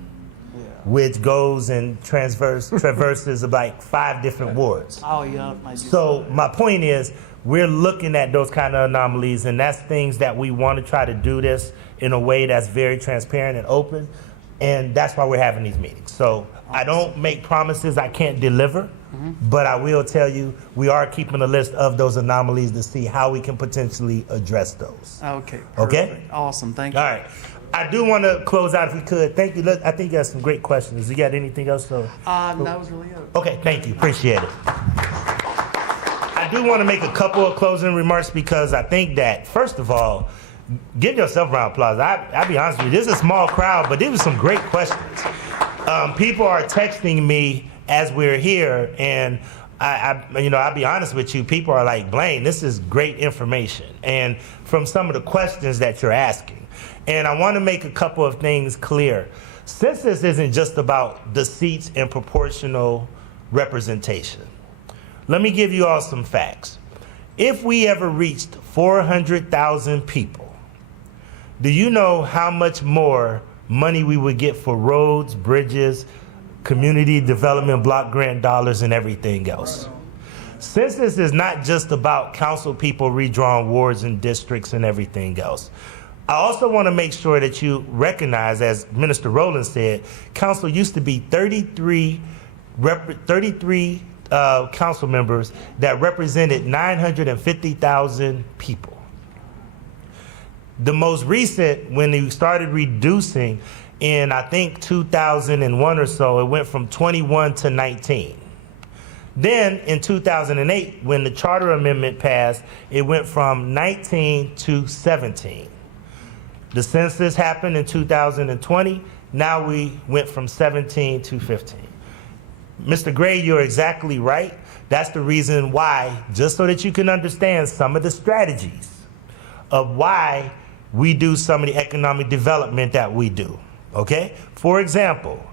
Which goes and traverses like 5 different wards. Oh, yeah. So my point is, we're looking at those kind of anomalies, and that's things that we want to try to do this in a way that's very transparent and open. And that's why we're having these meetings. So I don't make promises I can't deliver, but I will tell you we are keeping a list of those anomalies to see how we can potentially address those. Okay. Perfect. Okay? Awesome. Thank you. All right. I do want to close out if we could. Thank you. I think you got some great questions. You got anything else? That was really it. Okay, thank you. Appreciate it. I do want to make a couple of closing remarks because I think that, first of all, give yourself a round of applause. I'll be honest with you, this is a small crowd, but these were some great questions. People are texting me as we're here, and I'll be honest with you, people are like, Blaine, this is great information, and from some of the questions that you're asking. And I want to make a couple of things clear. Census isn't just about the seats and proportional representation. Let me give you all some facts. If we ever reached 400,000 people, do you know how much more money we would get for roads, bridges, community development block grant dollars, and everything else? Census is not just about council people redrawing wards and districts and everything else. I also want to make sure that you recognize, as Minister Rowland said, council used to be 33 council members that represented 950,000 people. The most recent, when you started reducing in, I think, 2001 or so, it went from 21 to 19. Then in 2008, when the charter amendment passed, it went from 19 to 17. The census happened in 2020. Now we went from 17 to 15. Mr. Gray, you're exactly right. That's the reason why, just so that you can understand some of the strategies of why we do some of the economic development that we do, okay? For example,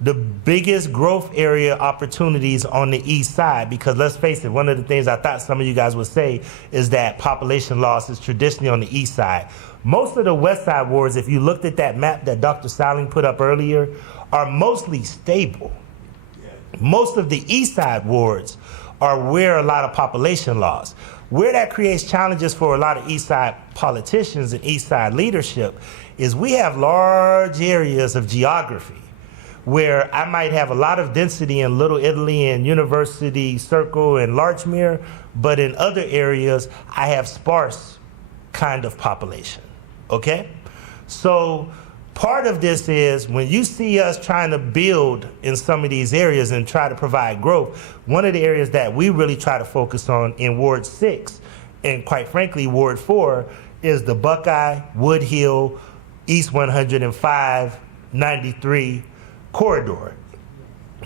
the biggest growth area opportunities on the east side, because let's face it, one of the things I thought some of you guys would say is that population loss is traditionally on the east side. Most of the west side wards, if you looked at that map that Dr. Seiling put up earlier, are mostly stable. Most of the east side wards are where a lot of population loss. Where that creates challenges for a lot of east side politicians and east side leadership is we have large areas of geography where I might have a lot of density in Little Italy and University Circle and Larchmere, but in other areas I have sparse kind of population, okay? So part of this is when you see us trying to build in some of these areas and try to provide growth, one of the areas that we really try to focus on in Ward 6 and quite frankly Ward 4 is the Buckeye, Woodhill, East 105, 93 corridor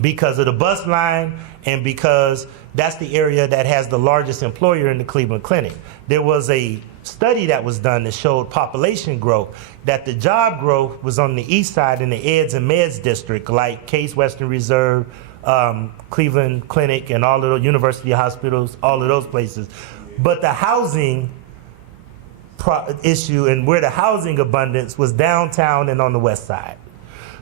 because of the bus line and because that's the area that has the largest employer in the Cleveland Clinic. There was a study that was done that showed population growth, that the job growth was on the east side in the eds and meds district like Case Western Reserve, Cleveland Clinic, and all of the university hospitals, all of those places. But the housing issue and where the housing abundance was downtown and on the west side.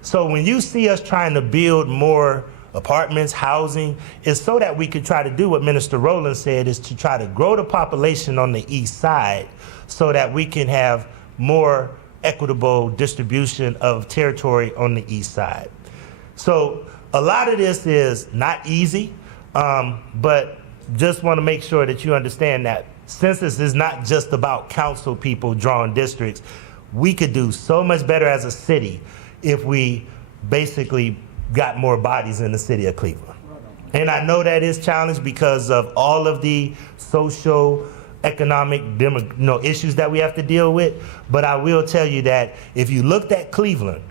So when you see us trying to build more apartments, housing, is so that we could try to do what Minister Rowland said, is to try to grow the population on the east side so that we can have more equitable distribution of territory on the east side. So a lot of this is not easy, but just want to make sure that you understand that census is not just about council people drawing districts. We could do so much better as a city if we basically got more bodies in the city of Cleveland. And I know that is challenged because of all of the social, economic, issues that we have to deal with. But I will tell you that if you looked at Cleveland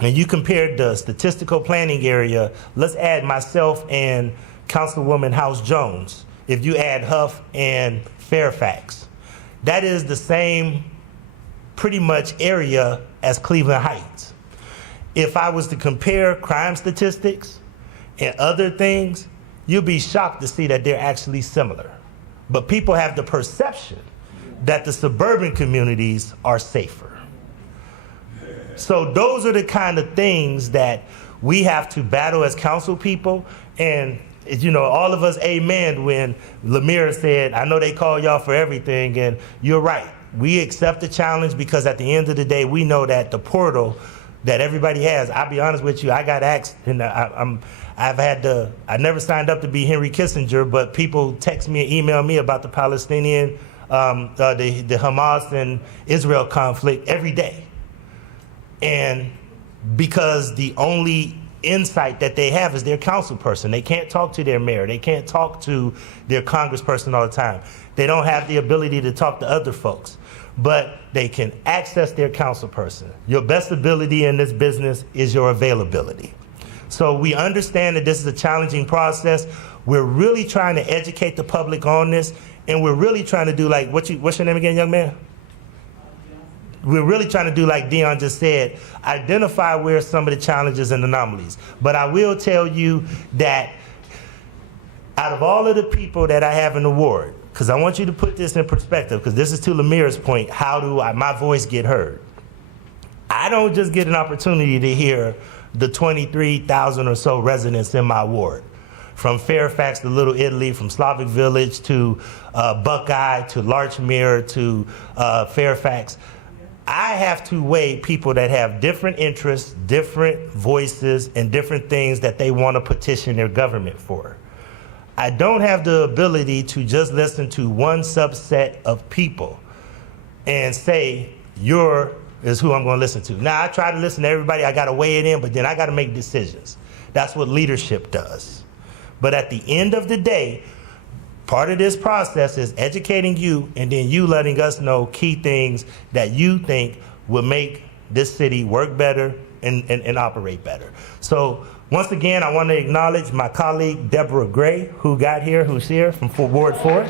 and you compared the statistical planning area, let's add myself and Councilwoman House Jones. If you add Huff and Fairfax, that is the same pretty much area as Cleveland Heights. If I was to compare crime statistics and other things, you'll be shocked to see that they're actually similar. But people have the perception that the suburban communities are safer. So those are the kind of things that we have to battle as council people. And all of us amen when Lemire said, I know they call y'all for everything, and you're right. We accept the challenge because at the end of the day, we know that the portal that everybody has. I'll be honest with you, I got asked, and I never signed up to be Henry Kissinger, but people text me and email me about the Palestinian, the Hamas and Israel conflict every day. And because the only insight that they have is their council person. They can't talk to their mayor. They can't talk to their congressperson all the time. They don't have the ability to talk to other folks, but they can access their council person. Your best ability in this business is your availability. So we understand that this is a challenging process. We're really trying to educate the public on this, and we're really trying to do like, what's your name again, young man? We're really trying to do like Dion just said, identify where some of the challenges and anomalies. But I will tell you that out of all of the people that I have in the ward, because I want you to put this in perspective, because this is to Lamir's point, how do my voice get heard? I don't just get an opportunity to hear the 23,000 or so residents in my ward. From Fairfax to Little Italy, from Slavic Village to Buckeye to Larchmere to Fairfax. I have to weigh people that have different interests, different voices, and different things that they want to petition their government for. I don't have the ability to just listen to one subset of people and say, you're is who I'm going to listen to. Now, I try to listen to everybody. I got to weigh it in, but then I got to make decisions. That's what leadership does. But at the end of the day, part of this process is educating you and then you letting us know key things that you think will make this city work better and operate better. So once again, I want to acknowledge my colleague, Deborah Gray, who's here from Ward 4.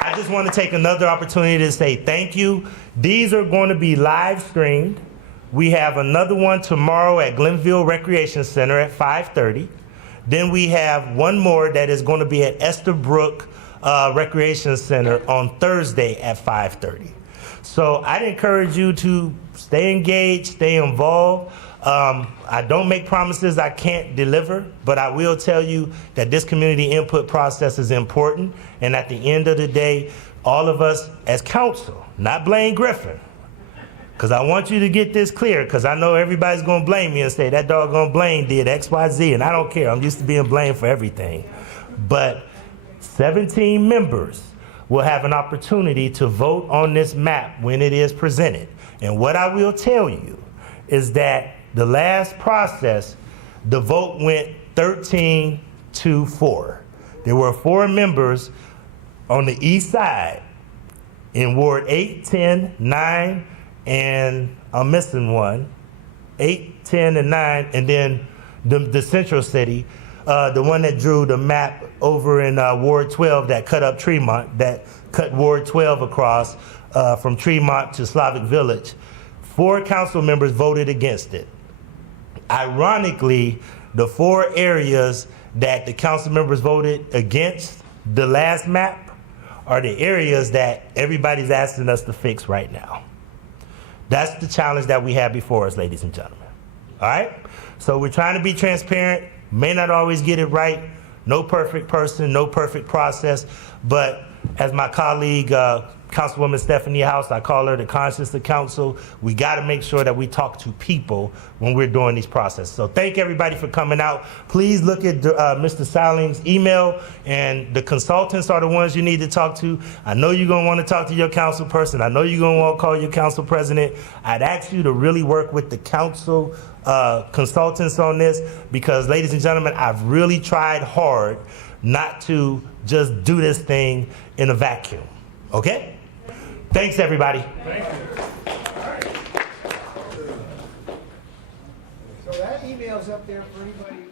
I just want to take another opportunity to say thank you. These are going to be live streamed. We have another one tomorrow at Glenville Recreation Center at 5:30. Then we have one more that is going to be at Estherbrook Recreation Center on Thursday at 5:30. So I'd encourage you to stay engaged, stay involved. I don't make promises I can't deliver, but I will tell you that this community input process is important. And at the end of the day, all of us as council, not Blaine Griffin, because I want you to get this clear, because I know everybody's going to blame me and say that doggone Blaine did X, Y, Z, and I don't care. I'm used to being blamed for everything. But 17 members will have an opportunity to vote on this map when it is presented. And what I will tell you is that the last process, the vote went 13-4. There were 4 members on the east side in Ward 8, 10, 9, and I'm missing one, 8, 10, and 9, and then the central city, the one that drew the map over in Ward 12 that cut up Tremont, that cut Ward 12 across from Tremont to Slavic Village. 4 council members voted against it. Ironically, the 4 areas that the council members voted against the last map are the areas that everybody's asking us to fix right now. That's the challenge that we have before us, ladies and gentlemen. All right? So we're trying to be transparent, may not always get it right. No perfect person, no perfect process. But as my colleague, Councilwoman Stephanie House, I call her the conscience of council. We got to make sure that we talk to people when we're doing these processes. So thank everybody for coming out. Please look at Mr. Saling's email, and the consultants are the ones you need to talk to. I know you're going to want to talk to your council person. I know you're going to want to call your council president. I'd ask you to really work with the council consultants on this, because, ladies and gentlemen, I've really tried hard not to just do this thing in a vacuum. Okay? Thanks, everybody. Thank you. So that email's up there for anybody.